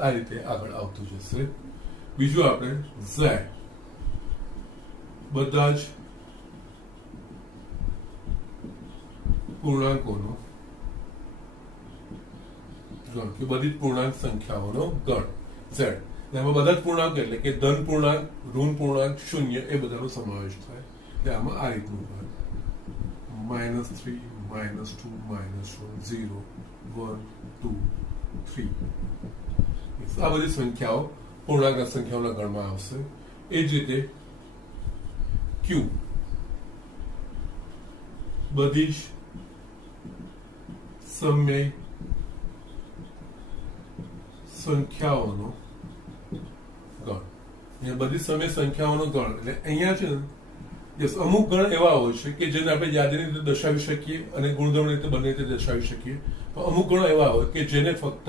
આ રીતે આગળ આવતું જશે. બીજું આપણે z, બધા જ પૂર્ણાંકોનો ગણ કે બધી જ પૂર્ણાંક સંખ્યાઓનો ગણ z. એમાં બધા જ પૂર્ણાંક એટલે કે ધન પૂર્ણાંક, ઋણ પૂર્ણાંક, શૂન્ય એ બધાનો સમાવેશ થાય. એટલે આમાં આ રીતનું ગણ -3 -2 -1 0 1 2 3. આ બધી સંખ્યાઓ પૂર્ણાંક સંખ્યાઓના ગણમાં આવશે. એ જ રીતે q, બધી જ સમય સંખ્યાઓનો ગણ. બધી સમય સંખ્યાઓનો ગણ એટલે અહીંયા છે ને અમુક ગણ એવા હોય છે કે જેને આપણે યાદીની રીતે દર્શાવી શકીએ અને ગુણધર્મની રીતે બંને રીતે દર્શાવી શકીએ. અમુક ગણો એવા હોય કે જેને ફક્ત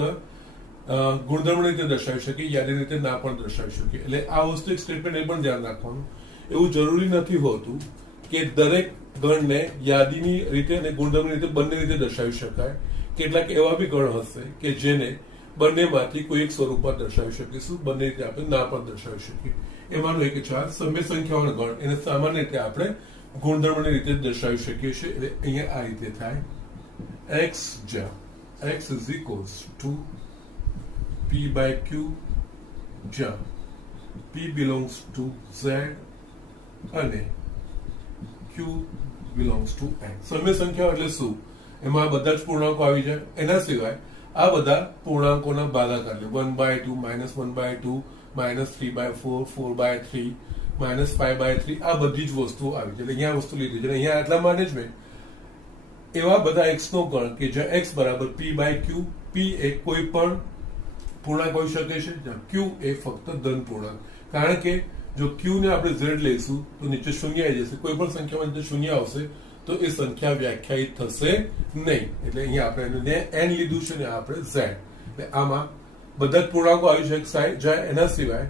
ગુણધર્મની રીતે દર્શાવી શકીએ, યાદીની રીતે ના પણ દર્શાવી શકીએ. એટલે આ વસ્તુ એક સ્ટેટમેન્ટ એ પણ ધ્યાન રાખવાનું. એવું જરૂરી નથી હોતું કે દરેક ગણને યાદીની રીતે અને ગુણધર્મની રીતે બંને રીતે દર્શાવી શકાય. કેટલાક એવા બી ગણ હશે કે જેને બંનેમાંથી કોઈ એક સ્વરૂપમાં દર્શાવી શકીશું, બંને રીતે આપણે ના પણ દર્શાવી શકીએ. એમાંનો એક છે સમય સંખ્યાઓનો ગણ. એને સામાન્ય રીતે આપણે ગુણધર્મની રીતે દર્શાવી શકીએ છીએ. એટલે અહીંયા આ રીતે થાય x, જ્યાં x is equals to p by q, જ્યાં p belongs to z અને q belongs to n. સમય સંખ્યાઓ એટલે શું? એમાં બધા જ પૂર્ણાંકો આવી જાય. એના સિવાય આ બધા પૂર્ણાંકોના ભાગાકાર 1/2 -1/2 -3/4 4/3 -5/3 આ બધી જ વસ્તુઓ આવી છે. એટલે અહીંયા વસ્તુ લીધી છે. અહીંયા આટલા માટે જ મેં એવા બધા x નો ગણ કે જ્યાં x બરાબર p by q, p એ કોઈ પણ પૂર્ણાંક હોઈ શકે છે, જ્યાં q એ ફક્ત ધન પૂર્ણાંક. કારણ કે જો q ને આપણે z લઈશું તો નીચે શૂન્ય આવી જશે. કોઈ પણ સંખ્યામાં નીચે શૂન્ય આવશે તો એ સંખ્યા વ્યાખ્યાયિત થશે નહીં. એટલે અહીંયા આપણે n લીધું છે ને આપણે z. એટલે આમાં બધા જ પૂર્ણાંકો આવી શકે જાય. એના સિવાય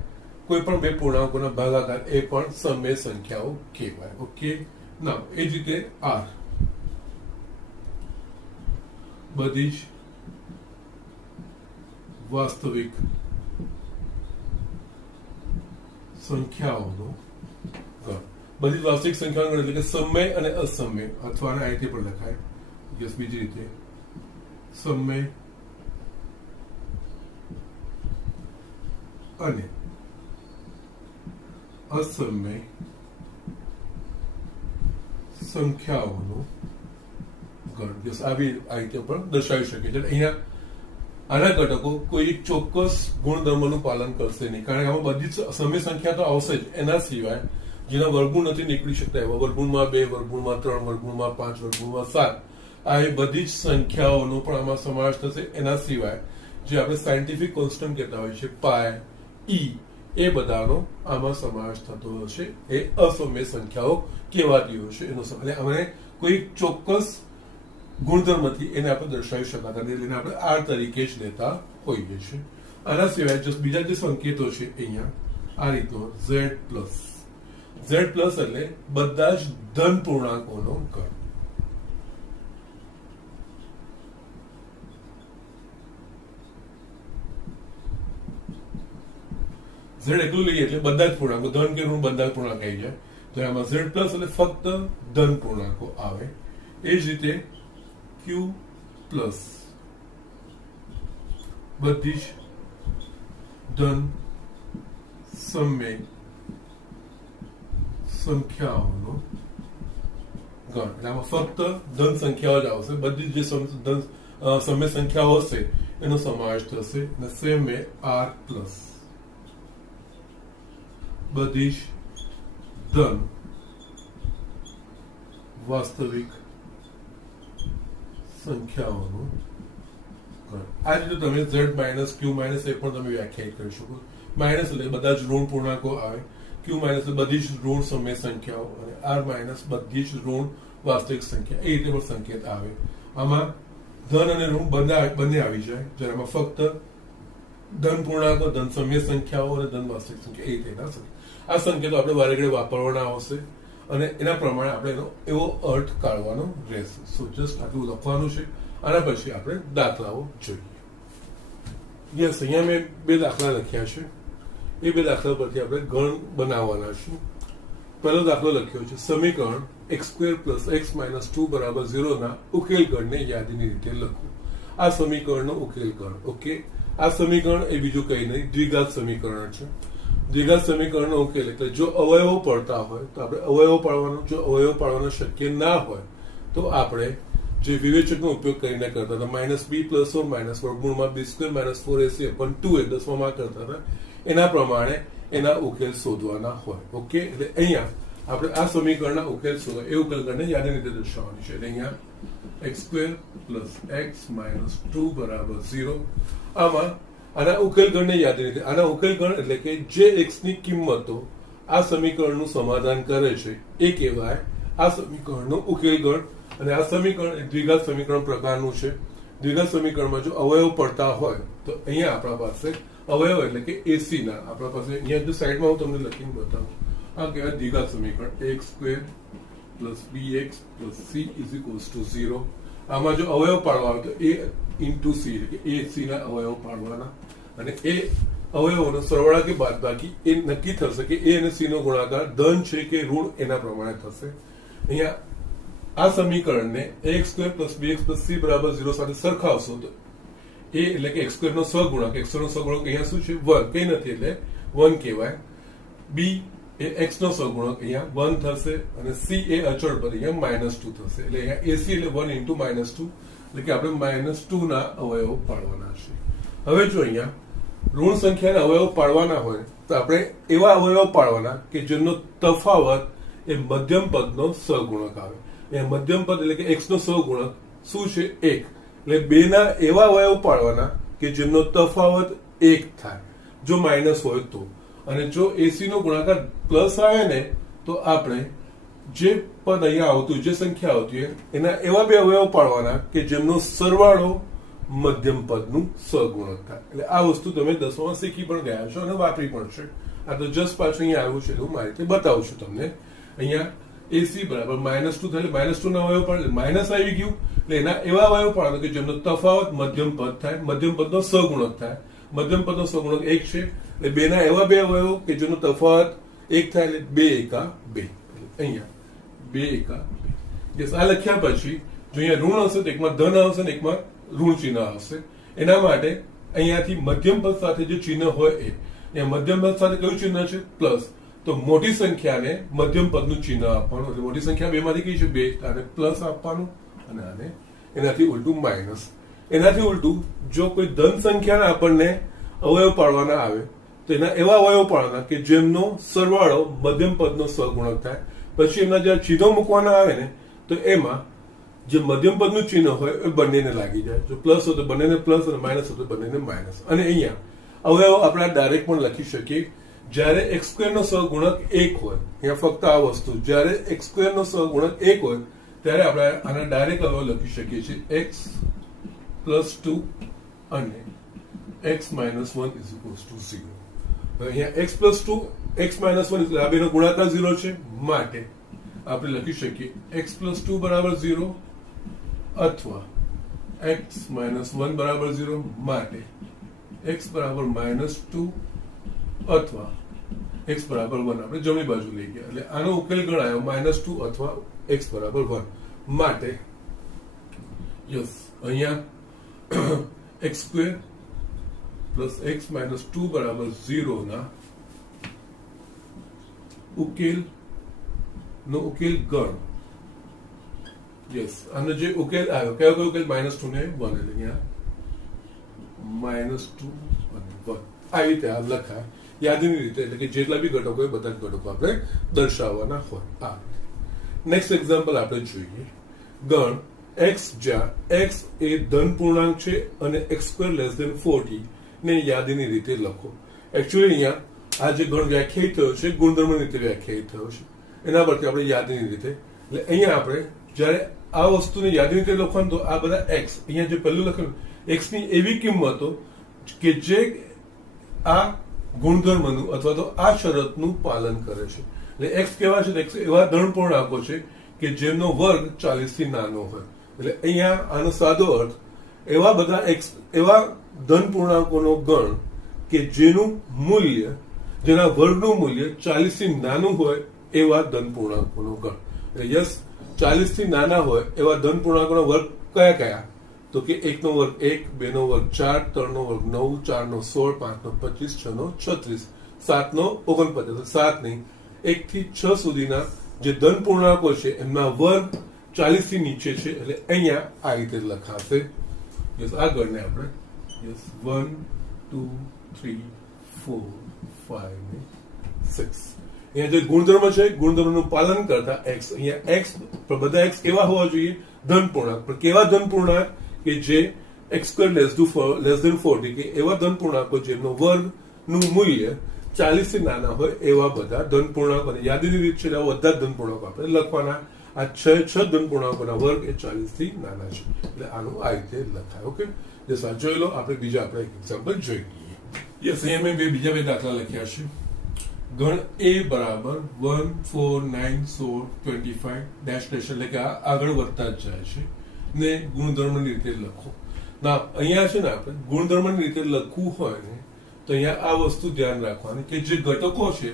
કોઈ પણ બે પૂર્ણાંકોના ભાગાકાર એ પણ સમય સંખ્યાઓ કહેવાય. ઓકે, ના એ જ રીતે r, બધી જ વાસ્તવિક સંખ્યાઓનો ગણ. બધી જ વાસ્તવિક સંખ્યાઓનો ગણ એટલે કે સમય અને અસમય, અથવા આ રીતે પણ લખાય. યસ, બીજી રીતે સમય અને અસમય સંખ્યાઓનો ગણ આવી આ રીતે પણ દર્શાવી શકે છે. અહીંયા આના ઘટકો કોઈ ચોક્કસ ગુણધર્મનું પાલન કરશે નહીં, કારણ કે આમાં બધી જ સમય સંખ્યા તો આવશે જ, એના સિવાય જેના વર્ગમૂળ નથી નીકળી શકતા એવા વર્ગમૂળમાં 2, વર્ગમૂળમાં 3, વર્ગમૂળમાં 5, વર્ગમૂળમાં 7 આ એ બધી જ સંખ્યાઓનો પણ આમાં સમાવેશ થશે. એના સિવાય જે આપણે સાયન્ટિફિક કોન્સ્ટન્ટ કહેતા હોય છે પાય, ઈ, એ બધાનો આમાં સમાવેશ થતો હશે. એ અસમય સંખ્યાઓ કહેવાતી હશે એનો અને અમે કોઈ ચોક્કસ ગુણધર્મથી એને આપણે દર્શાવી શકાતા નથી, એને આપણે આર તરીકે જ લેતા હોઈએ છીએ. આના સિવાય બીજા જે સંકેતો છે અહીંયા આ રીતનો Z પ્લસ એટલે બધા જ ધન પૂર્ણાંકોનો ગણ. Z એકલું લઈએ એટલે બધા જ પૂર્ણાંકો, ધન કે ઋણ બધા જ પૂર્ણાંક આવી જાય. તો આમાં Z પ્લસ એટલે ફક્ત ધન પૂર્ણાંકો આવે. એ જ રીતે Q પ્લસ બધી જ ધન સમય સંખ્યાઓનો ગણ. એટલે આમાં ફક્ત ધન સંખ્યાઓ જ આવશે, બધી જ જે સમય સંખ્યાઓ હશે એનો સમાવેશ થશે. અને સેમ એ R પ્લસ બધી જ ધન વાસ્તવિક સંખ્યાઓનો ગણ. આ રીતે તમે Z માઇનસ Q માઇનસ એ પણ તમે વ્યાખ્યાયિત કરી શકો. માઇનસ એટલે બધા જ ઋણ પૂર્ણાંકો આવે, Q માઇનસ બધી જ ઋણ સમય સંખ્યાઓ, અને R માઇનસ બધી જ ઋણ વાસ્તવિક સંખ્યા. એ રીતે પણ સંકેત આવે. આમાં ધન અને ઋણ બંને આવી જાય, જ્યારે આમાં ફક્ત ધન પૂર્ણાંકો, ધન સમય સંખ્યાઓ અને ધન વાસ્તવિક સંખ્યા એ રીતે ના શકે. આ સંકેતો આપણે વારે ઘડે વાપરવાના આવશે અને એના પ્રમાણે આપણે એનો એવો અર્થ કાઢવાનો રહેશે. સો જસ્ટ આટલું લખવાનું છે. આના પછી આપણે દાખલાઓ જોઈએ. યસ, અહીંયા મેં 2 દાખલા લખ્યા છે. એ 2 દાખલા પરથી આપણે ગણ બનાવવાના છે. પહેલો દાખલો લખ્યો છે સમીકરણ x² + x - 2 = 0 ના ઉકેલ ગણને યાદીની રીતે લખવું. આ સમીકરણનો ઉકેલ ગણ. ઓકે, આ સમીકરણ એ બીજું કંઈ નહીં, દ્વિઘાત સમીકરણ છે. દ્વિઘાત સમીકરણનો ઉકેલ એટલે જો અવયવો પડતા હોય તો આપણે અવયવો પાડવાનો, જો અવયવો પાડવાનો શક્ય ના હોય તો આપણે જે વિવેચકનો ઉપયોગ કરીને કરતા હતા -b + or - વર્ગમૂળમાં b² - 4ac/2 એ 10માં કરતા હતા, એના પ્રમાણે એના ઉકેલ શોધવાના હોય. ઓકે, એટલે અહીંયા આપણે આ સમીકરણના ઉકેલ શોધવા એ ઉકેલ ગણને યાદીની રીતે દર્શાવવાની છે. એટલે અહીંયા x² + x - 2 = 0. આમાં આના ઉકેલ ગણને યાદીની રીતે, આના ઉકેલ ગણ એટલે કે જે x ની કિંમતો આ સમીકરણનું સમાધાન કરે છે એ કહેવાય આ સમીકરણનો ઉકેલ ગણ. અને આ સમીકરણ દ્વિઘાત સમીકરણ પ્રકારનું છે. દ્વિઘાત સમીકરણમાં જો અવયવ પડતા હોય તો અહીંયા આપણા પાસે અવયવ એટલે કે AC ના આપણા પાસે અહીંયા જો સાઈડમાં હું તમને લખીને બતાવું, આ કહેવાય દ્વિઘાત સમીકરણ x² + bx + c = 0. આમાં જો અવયવ પાડવા હોય તો a * c એટલે કે AC ના અવયવ પાડવાના અને એ અવયવોનો સરવાળા કે બાદબાકી એ નક્કી થશે કે a અને c નો ગુણાકાર ધન છે કે ઋણ એના પ્રમાણે થશે. અહીંયા આ સમીકરણને x² + bx + c = 0 સાથે સરખાવશો તો a એટલે કે x² નો સહગુણક, x² નો સહગુણક અહીંયા શું છે 1, કઈ નથી એટલે 1 કહેવાય. b એ x નો સહગુણક અહીંયા 1 થશે અને c એ અચળ પર અહીંયા -2 થશે. એટલે અહીંયા ac એટલે 1 × -2 એટલે કે આપણે -2 ના અવયવો પાડવાના છે. હવે જો અહીંયા ઋણ સંખ્યાના અવયવો પાડવાના હોય તો આપણે એવા અવયવો પાડવાના કે જેનો તફાવત એ મધ્યમ પદનો સહગુણક આવે. એ મધ્યમ પદ એટલે કે x નો સહગુણક શું છે 1, એટલે 2 ના એવા અવયવો પાડવાના કે જેમનો તફાવત 1 થાય જો માઇનસ હોય તો. અને જો AC નો ગુણાકાર પ્લસ આવે ને તો આપણે જે પદ અહીંયા આવતું, જે સંખ્યા આવતી એના એવા 2 અવયવો પાડવાના કે જેમનો સરવાળો મધ્યમ પદનું સહગુણક થાય. એટલે આ વસ્તુ તમે 10માં શીખી પણ ગયા છો અને વાપરી પણ છે. આ તો જસ્ટ પાછું અહીંયા આવ્યું છે હું મારી રીતે બતાવું છું તમને. અહીંયા AC બરાબર -2 થાય, -2 ના અવયવ પણ માઇનસ આવી ગયું એટલે એના એવા અવયવ પાડવાના કે જેમનો તફાવત મધ્યમ પદ થાય, મધ્યમ પદનો સહગુણક થાય. મધ્યમ પદનો સહગુણક 1 છે એટલે 2 ના એવા 2 અવયવો કે જેનો તફાવત 1 થાય એટલે 2 × 2. અહીંયા 2 × 2. યસ, આ લખ્યા પછી જો અહીંયા ઋણ હશે તો એકમાં ધન આવશે ને એકમાં ઋણ ચિહ્ન આવશે. એના માટે અહીંયાથી મધ્યમ પદ સાથે જે ચિહ્ન હોય એ અહીંયા મધ્યમ પદ સાથે કયું ચિહ્ન છે? પ્લસ. તો મોટી સંખ્યાને મધ્યમ પદનું ચિહ્ન આપવાનું. એટલે મોટી સંખ્યા બેમાંથી કઈ છે? 2. આને પ્લસ આપવાનું અને આને એનાથી ઉલટું માઇનસ. એનાથી ઉલટું જો કોઈ ધન સંખ્યાને આપણને અવયવ પાડવાના આવે તો એના એવા અવયવ પાડવાના કે જેમનો સરવાળો મધ્યમ પદનો સહગુણક થાય. પછી એમના જ્યારે ચિહ્નો મૂકવાના આવે ને તો એમાં જે મધ્યમ પદનું ચિહ્ન હોય એ બંનેને લાગી જાય. જો પ્લસ હોય તો બંનેને પ્લસ અને માઇનસ હોય તો બંનેને માઇનસ. અને અહીંયા અવયવ આપણે ડાયરેક્ટ પણ લખી શકીએ. જ્યારે x સ્ક્વેર નો સહગુણક 1 હોય, અહીંયા ફક્ત આ વસ્તુ, જ્યારે x સ્ક્વેર નો સહગુણક 1 હોય ત્યારે આપણે આના ડાયરેક્ટ અવયવ લખી શકીએ છીએ x પ્લસ 2 અને x minus 1 is equals two 0. અહીંયા x પ્લસ 2 x માઇનસ 1 એટલે આ બેનો ગુણાકાર 0 છે, માટે આપણે લખી શકીએ x પ્લસ 2 બરાબર 0 અથવા x માઇનસ 1 બરાબર 0, માટે x બરાબર માઇનસ 2 અથવા x બરાબર 1 આપણે જમણી બાજુ લઈ ગયા. એટલે આનો ઉકેલ ગણાયો -2 અથવા x બરાબર 1. માટે યસ, અહીંયા x square plus x minus 2 બરાબર 0 ના ઉકેલ ગણ. યસ, આનો જે ઉકેલ આવ્યો કયો ઉકેલ? -2 ને 1. એટલે અહીંયા -2 અને 1 આવી રીતે આ લખાય યાદીની રીતે. એટલે કે જેટલા બી ઘટકો હોય બધા જ ઘટકો આપણે દર્શાવવાના હોય. આ નેક્સ્ટ એક્ઝામ્પલ આપણે જોઈએ. ગણ x જ્યાં x એ ધન પૂર્ણાંક છે અને x²<40 ને યાદીની રીતે લખો. એકચ્યુઅલી અહીંયા આ જે ગણ વ્યાખ્યાયિત થયો છે ગુણધર્મની રીતે વ્યાખ્યાયિત થયો છે, એના પરથી આપણે યાદીની રીતે. એટલે અહીંયા આપણે જ્યારે આ વસ્તુને યાદીની રીતે લખવાનું તો આ બધા x, અહીંયા જે પહેલું લખેલું x ની એવી કિંમતો કે જે આ ગુણધર્મનું અથવા તો આ શરતનું પાલન કરે છે. એટલે x કેવા છે? x એવા ધન પૂર્ણાંકો છે કે જેમનો વર્ગ 40 થી નાનો હોય. એટલે અહીંયા આનો સાદો અર્થ એવા બધા x, એવા ધન પૂર્ણાંકોનો ગણ કે જેનું મૂલ્ય, જેના વર્ગનું મૂલ્ય 40 થી નાનું હોય એવા ધન પૂર્ણાંકોનો ગણ. એટલે યસ, 40 થી નાના હોય એવા ધન પૂર્ણાંકોનો વર્ગ કયા કયા? તો કે 1 નો વર્ગ 1, 2 નો વર્ગ 4, 3 નો વર્ગ 9, 4 નો 16, 5 નો 25, 6 નો 36, 7 નો 49. 7 નહીં, 1 થી 6 સુધીના જે ધન પૂર્ણાંકો છે એમના વર્ગ 40 થી નીચે છે. એટલે અહીંયા આ રીતે લખાશે. યસ, આ ગણને આપણે યસ 1, 2, 3, 4, 5 ને 6. અહીંયા જે ગુણધર્મ છે ગુણધર્મનું પાલન કરતા x, અહીંયા x બધા x કેવા હોવા જોઈએ? ધન પૂર્ણાંક. પણ કેવા ધન પૂર્ણાંક? કે જે x²<40 કે એવા ધન પૂર્ણાંકો જેમનો વર્ગનું મૂલ્ય 40 થી નાના હોય એવા બધા ધન પૂર્ણાંકો. અને યાદીની રીત છે એવા બધા ધન પૂર્ણાંકો આપણે લખવાના. આ 6 ધન પૂર્ણાંકોના વર્ગ એ 40 થી નાના છે. એટલે આનું આ રીતે લખાય. ઓકે, જે જોઈ લો. આપણે બીજા આપણે એક એક્ઝામ્પલ જોઈ લઈએ. યસ, અહીંયા મેં બીજા બે દાખલા લખ્યા છે. ગણ a બરાબર 1, 4, 9, 16, 25 ડેશ ડેશ, એટલે કે આગળ વધતા જ જાય છે ને ગુણધર્મની રીતે લખો. ના, અહીંયા છે ને આપણે ગુણધર્મની રીતે લખવું હોય ને તો અહીંયા આ વસ્તુ ધ્યાન રાખવાની કે જે ઘટકો છે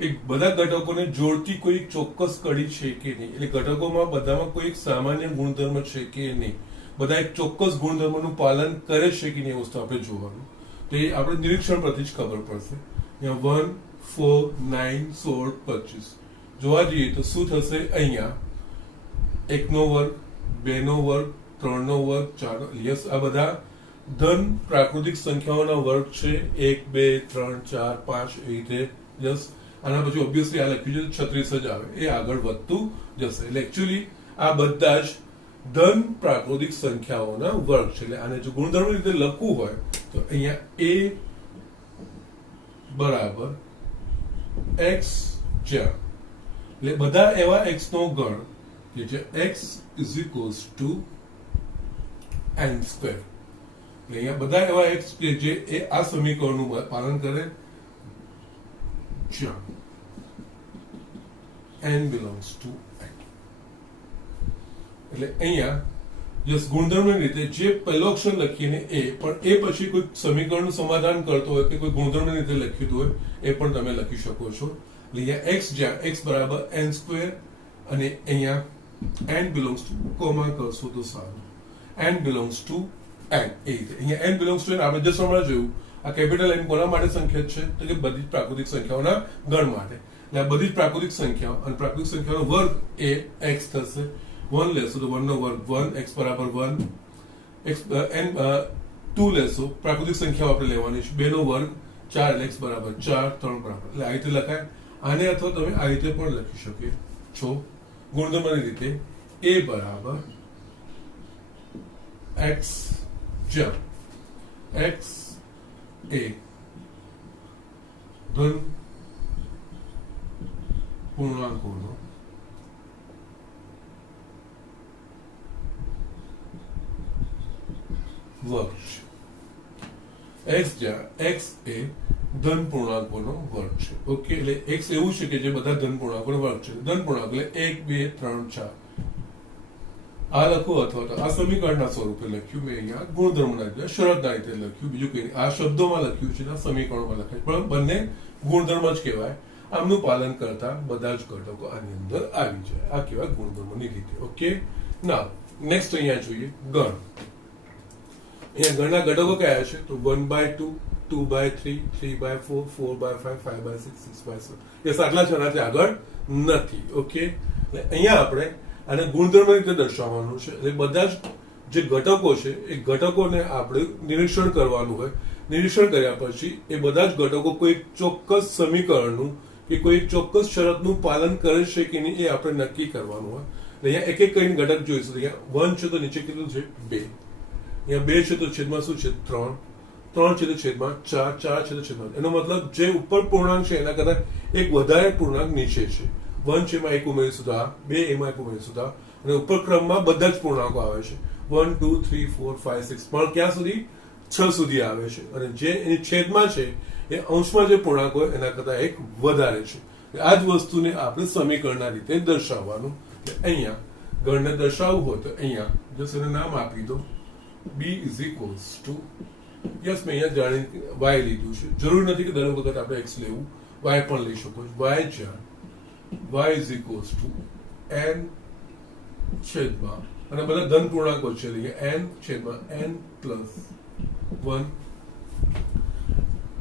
એ બધા ઘટકોને જોડતી કોઈ ચોક્કસ કડી છે કે નહીં. એટલે ઘટકોમાં બધામાં કોઈ એક સામાન્ય ગુણધર્મ છે કે નહીં, બધા એક ચોક્કસ ગુણધર્મનું પાલન કરે છે કે નહીં એ વસ્તુ આપણે જોવાનું. તો એ આપણે નિરીક્ષણ પરથી જ ખબર પડશે. અહીંયા 1, 4, 9, 16, 25 જોવા જઈએ તો શું થશે? અહીંયા 1 નો વર્ગ, 2 નો વર્ગ, 3 નો વર્ગ, 4 નો. યસ, આ બધા ધન પ્રાકૃતિક સંખ્યાઓના વર્ગ છે. 1, 2, 3, 4, 5 એ રીતે. યસ, આના પછી ઓબ્વિયસલી આ લખ્યું છે 36 જ આવે, એ આગળ વધતું જશે. એટલે એકચ્યુઅલી આ બધા જ ધન પ્રાકૃતિક સંખ્યાઓના વર્ગ છે. એટલે આને જો ગુણધર્મ રીતે લખવું હોય તો અહીંયા a બરાબર x જ્યાં, એટલે બધા એવા x નો ગણ કે જે x is equals two n square. એટલે અહીંયા બધા એવા x કે જે એ આ સમીકરણનું પાલન કરે જ્યાં n belongs to n. એટલે અહીંયા યસ, ગુણધર્મની રીતે જે પહેલો અક્ષર લખીને એ, પણ એ પછી કોઈ સમીકરણનું સમાધાન કરતો હોય કે કોઈ ગુણધર્મની રીતે લખ્યું હોય એ પણ તમે લખી શકો છો. અહીંયા x જ્યાં x બરાબર n સ્ક્વેર અને અહીંયા n belongs to કોમા કરશો તો સારું, n belongs to n. એ રીતે અહીંયા n belongs to n આપણે જે હમણાં જોયું આ કેપિટલ એન કોના માટે સંકેત છે? તો કે બધી જ પ્રાકૃતિક સંખ્યાઓના ગણ માટે. એટલે આ બધી જ પ્રાકૃતિક સંખ્યાઓ અને પ્રાકૃતિક સંખ્યાનો વર્ગ એ x થશે. 1 લેશો તો 1 નો વર્ગ 1, x બરાબર 1. n 2 લેશો, પ્રાકૃતિક સંખ્યાઓ આપણે લેવાની છે. 2 નો વર્ગ 4, x બરાબર 4, 3 બરાબર. એટલે આ રીતે લખાય. આને અથવા તમે આ રીતે પણ લખી શકો છો ગુણધર્મની રીતે. a બરાબર x જ્યાં x એ ધન પૂર્ણાંકોનો વર્ગ છે. x જ્યાં x એ ધન પૂર્ણાંકોનો વર્ગ છે. ઓકે, એટલે x એવું છે કે જે બધા ધન પૂર્ણાંકોનો વર્ગ છે. ધન પૂર્ણાંક એટલે 1, 2, 3, 4 આ લખો અથવા તો આ સમીકરણના સ્વરૂપે લખ્યું. મેં અહીંયા ગુણધર્મના રીતે શરતના રીતે લખ્યું, બીજું કંઈ નહીં. આ શબ્દોમાં લખ્યું છે, આ સમીકરણોમાં લખાય, પણ બંને ગુણધર્મ જ કહેવાય. આમનું પાલન કરતા બધા જ ઘટકો આની અંદર આવી જાય. આ કહેવાય ગુણધર્મની રીતે. ઓકે, ના નેક્સ્ટ અહીંયા જોઈએ ગણ. અહીંયા ગણના ઘટકો કયા છે? તો 1/2, 2/3, 3/4, 4/5, 5/6, 6/7. એ આટલા છે, આનાથી આગળ નથી. ઓકે, એટલે અહીંયા આપણે આને ગુણધર્મ રીતે દર્શાવવાનું છે. એટલે બધા જ જે ઘટકો છે એ ઘટકોને આપણે નિરીક્ષણ કરવાનું હોય. નિરીક્ષણ કર્યા પછી એ બધા જ ઘટકો કોઈ ચોક્કસ સમીકરણનું કે કોઈ ચોક્કસ શરતનું પાલન કરે છે કે નહીં એ આપણે નક્કી કરવાનું હોય. અહીંયા એક એક કરીને ઘટક જોઈશું. અહીંયા 1 છે તો નીચે કેટલું છે? 2. અહીંયા 2 છે તો છેદમાં શું છે? 3. 3 છે તો છેદમાં 4. 4 છે તો છેદમાં. એનો મતલબ જે ઉપર પૂર્ણાંક છે એના કરતા એક વધારે પૂર્ણાંક નીચે છે. 1 છે એમાં 1 ઉમેરીશું તો આ, 2 એમાં 1 ઉમેરીશું તો આ, અને ઉપર ક્રમમાં બધા જ પૂર્ણાંકો આવે છે. 1, 2, 3, 4, 5, 6 પણ ક્યાં સુધી? 6 સુધી આવે છે. અને જે એની છેદમાં છે એ અંશમાં જે પૂર્ણાંક હોય એના કરતા એક વધારે છે. આ જ વસ્તુને આપણે સમીકરણના રીતે દર્શાવવાનું. અહીંયા ગણને દર્શાવવું હોય તો અહીંયા જસ્ટ એને નામ આપી દો. b is equals two, yes મેં અહીંયા જાણી y લીધું છે. જરૂર નથી કે દરેક વખત આપણે x લેવું, y પણ લઈ શકો છો. y જ્યાં y is equals two n છેદમાં, અને બધા ધન પૂર્ણાંકો છે n છેદમાં n plus 1,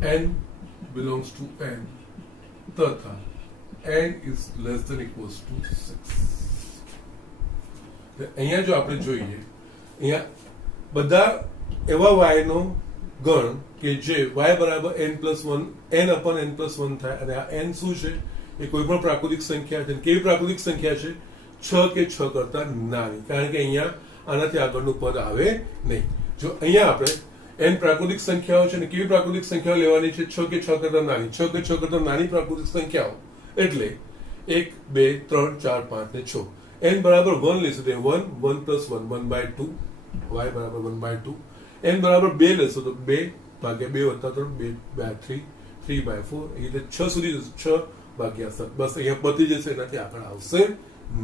n belongs to n તથા n is less than equals to 6. અહીંયા જો આપણે જોઈએ, અહીંયા બધા એવા y નો ગણ કે જે y બરાબર n plus 1, n અપન n plus 1 થાય. અને આ n શું છે? એ કોઈ પણ પ્રાકૃતિક સંખ્યા છે. કેવી પ્રાકૃતિક સંખ્યા છે? 6 કે 6 કરતા નાની, કારણ કે અહીંયા આનાથી આગળનું પદ આવે નહીં. જો અહીંયા આપણે n પ્રાકૃતિક સંખ્યાઓ છે, ને કેવી પ્રાકૃતિક સંખ્યાઓ લેવાની છે? 6 કે 6 કરતા નાની. 6 કે 6 કરતા નાની પ્રાકૃતિક સંખ્યાઓ એટલે 1, 2, 3, 4, 5 ને 6. n બરાબર 1 લેશો તો 1, 1 પ્લસ 1, 1/2, y બરાબર 1/2. n બરાબર 2 લેશો તો 2 ભાગ્યા 2 વત્તા 3, 2/3, 3/4. એ રીતે 6 સુધી 6 ભાગ્યા 7. બસ અહીંયા પતી જશે, એનાથી આગળ આવશે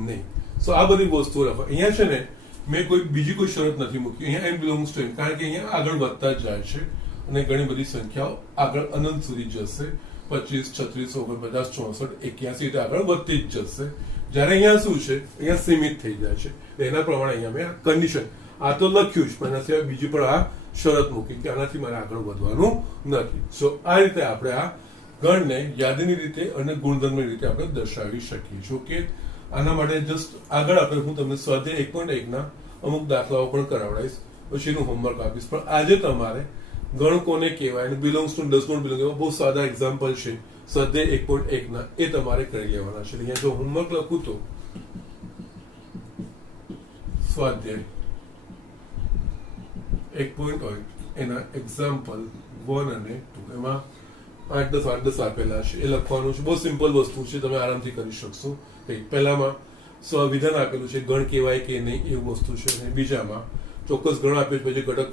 નહીં. સો આ બધી વસ્તુઓ લખો. અહીંયા છે ને મેં કોઈ બીજી કોઈ શરત નથી મૂકી. અહીંયા n બિલોંગ્સ ટુ n, કારણ કે અહીંયા આગળ વધતા જ જાય છે અને ઘણી બધી સંખ્યાઓ આગળ અનંત સુધી જશે. 25, 36, 49, 64, 81 રીતે આગળ વધતી જ જશે. જ્યારે અહીંયા શું છે? અહીંયા સીમિત થઈ જાય છે. એના પ્રમાણે અહીંયા મેં કન્ડિશન આ તો લખ્યું જ, પણ એના સિવાય બીજી પણ આ શરત મૂકી કે આનાથી મારે આગળ વધવાનું નથી. સો આ રીતે આપણે આ ગણને યાદીની રીતે અને ગુણધર્મની રીતે આપણે દર્શાવી શકીએ છીએ. ઓકે, આના માટે જસ્ટ આગળ આપણે હું તમને સ્વાધ્યાય 1.1 ના અમુક દાખલાઓ પણ કરાવડાવીશ, પછી એનું હોમવર્ક આપીશ. પણ આજે તમારે ગણ કોને કહેવાય અને belongs to does not belong એવા બહુ સાદા એક્ઝામ્પલ છે સ્વાધ્યાય 1.1 ના, એ તમારે કરી લેવાના છે. અહીંયા જો હોમવર્ક લખું તો સ્વાધ્યાય 1.1 એના એક્ઝામ્પલ 1 અને 2 એમાં 8-10 આપેલા છે. એ લખવાનું છે. બહુ સિમ્પલ વસ્તુ છે, તમે આરામથી કરી શકશો. પહેલામાં વિધાન આપેલું છે ગણ કહેવાય કે નહીં એવું વસ્તુ છે, અને બીજામાં ચોક્કસ ગણ આપ્યું છે, પછી ઘટક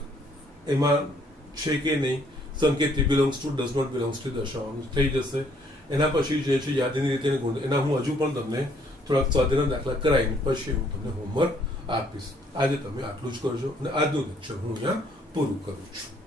એમાં છે કે નહીં સંકેત belongs to does not belongs to દર્શાવવાનું થઈ જશે. એના પછી જે છે યાદીની રીતે એના હું હજુ પણ તમને થોડાક સ્વાધ્યાયના દાખલા કરાવીને પછી હું તમને હોમવર્ક આપીશ. આજે તમે આટલું જ કરજો અને આજનું લેક્ચર હું અહીંયા પૂરું કરું છું.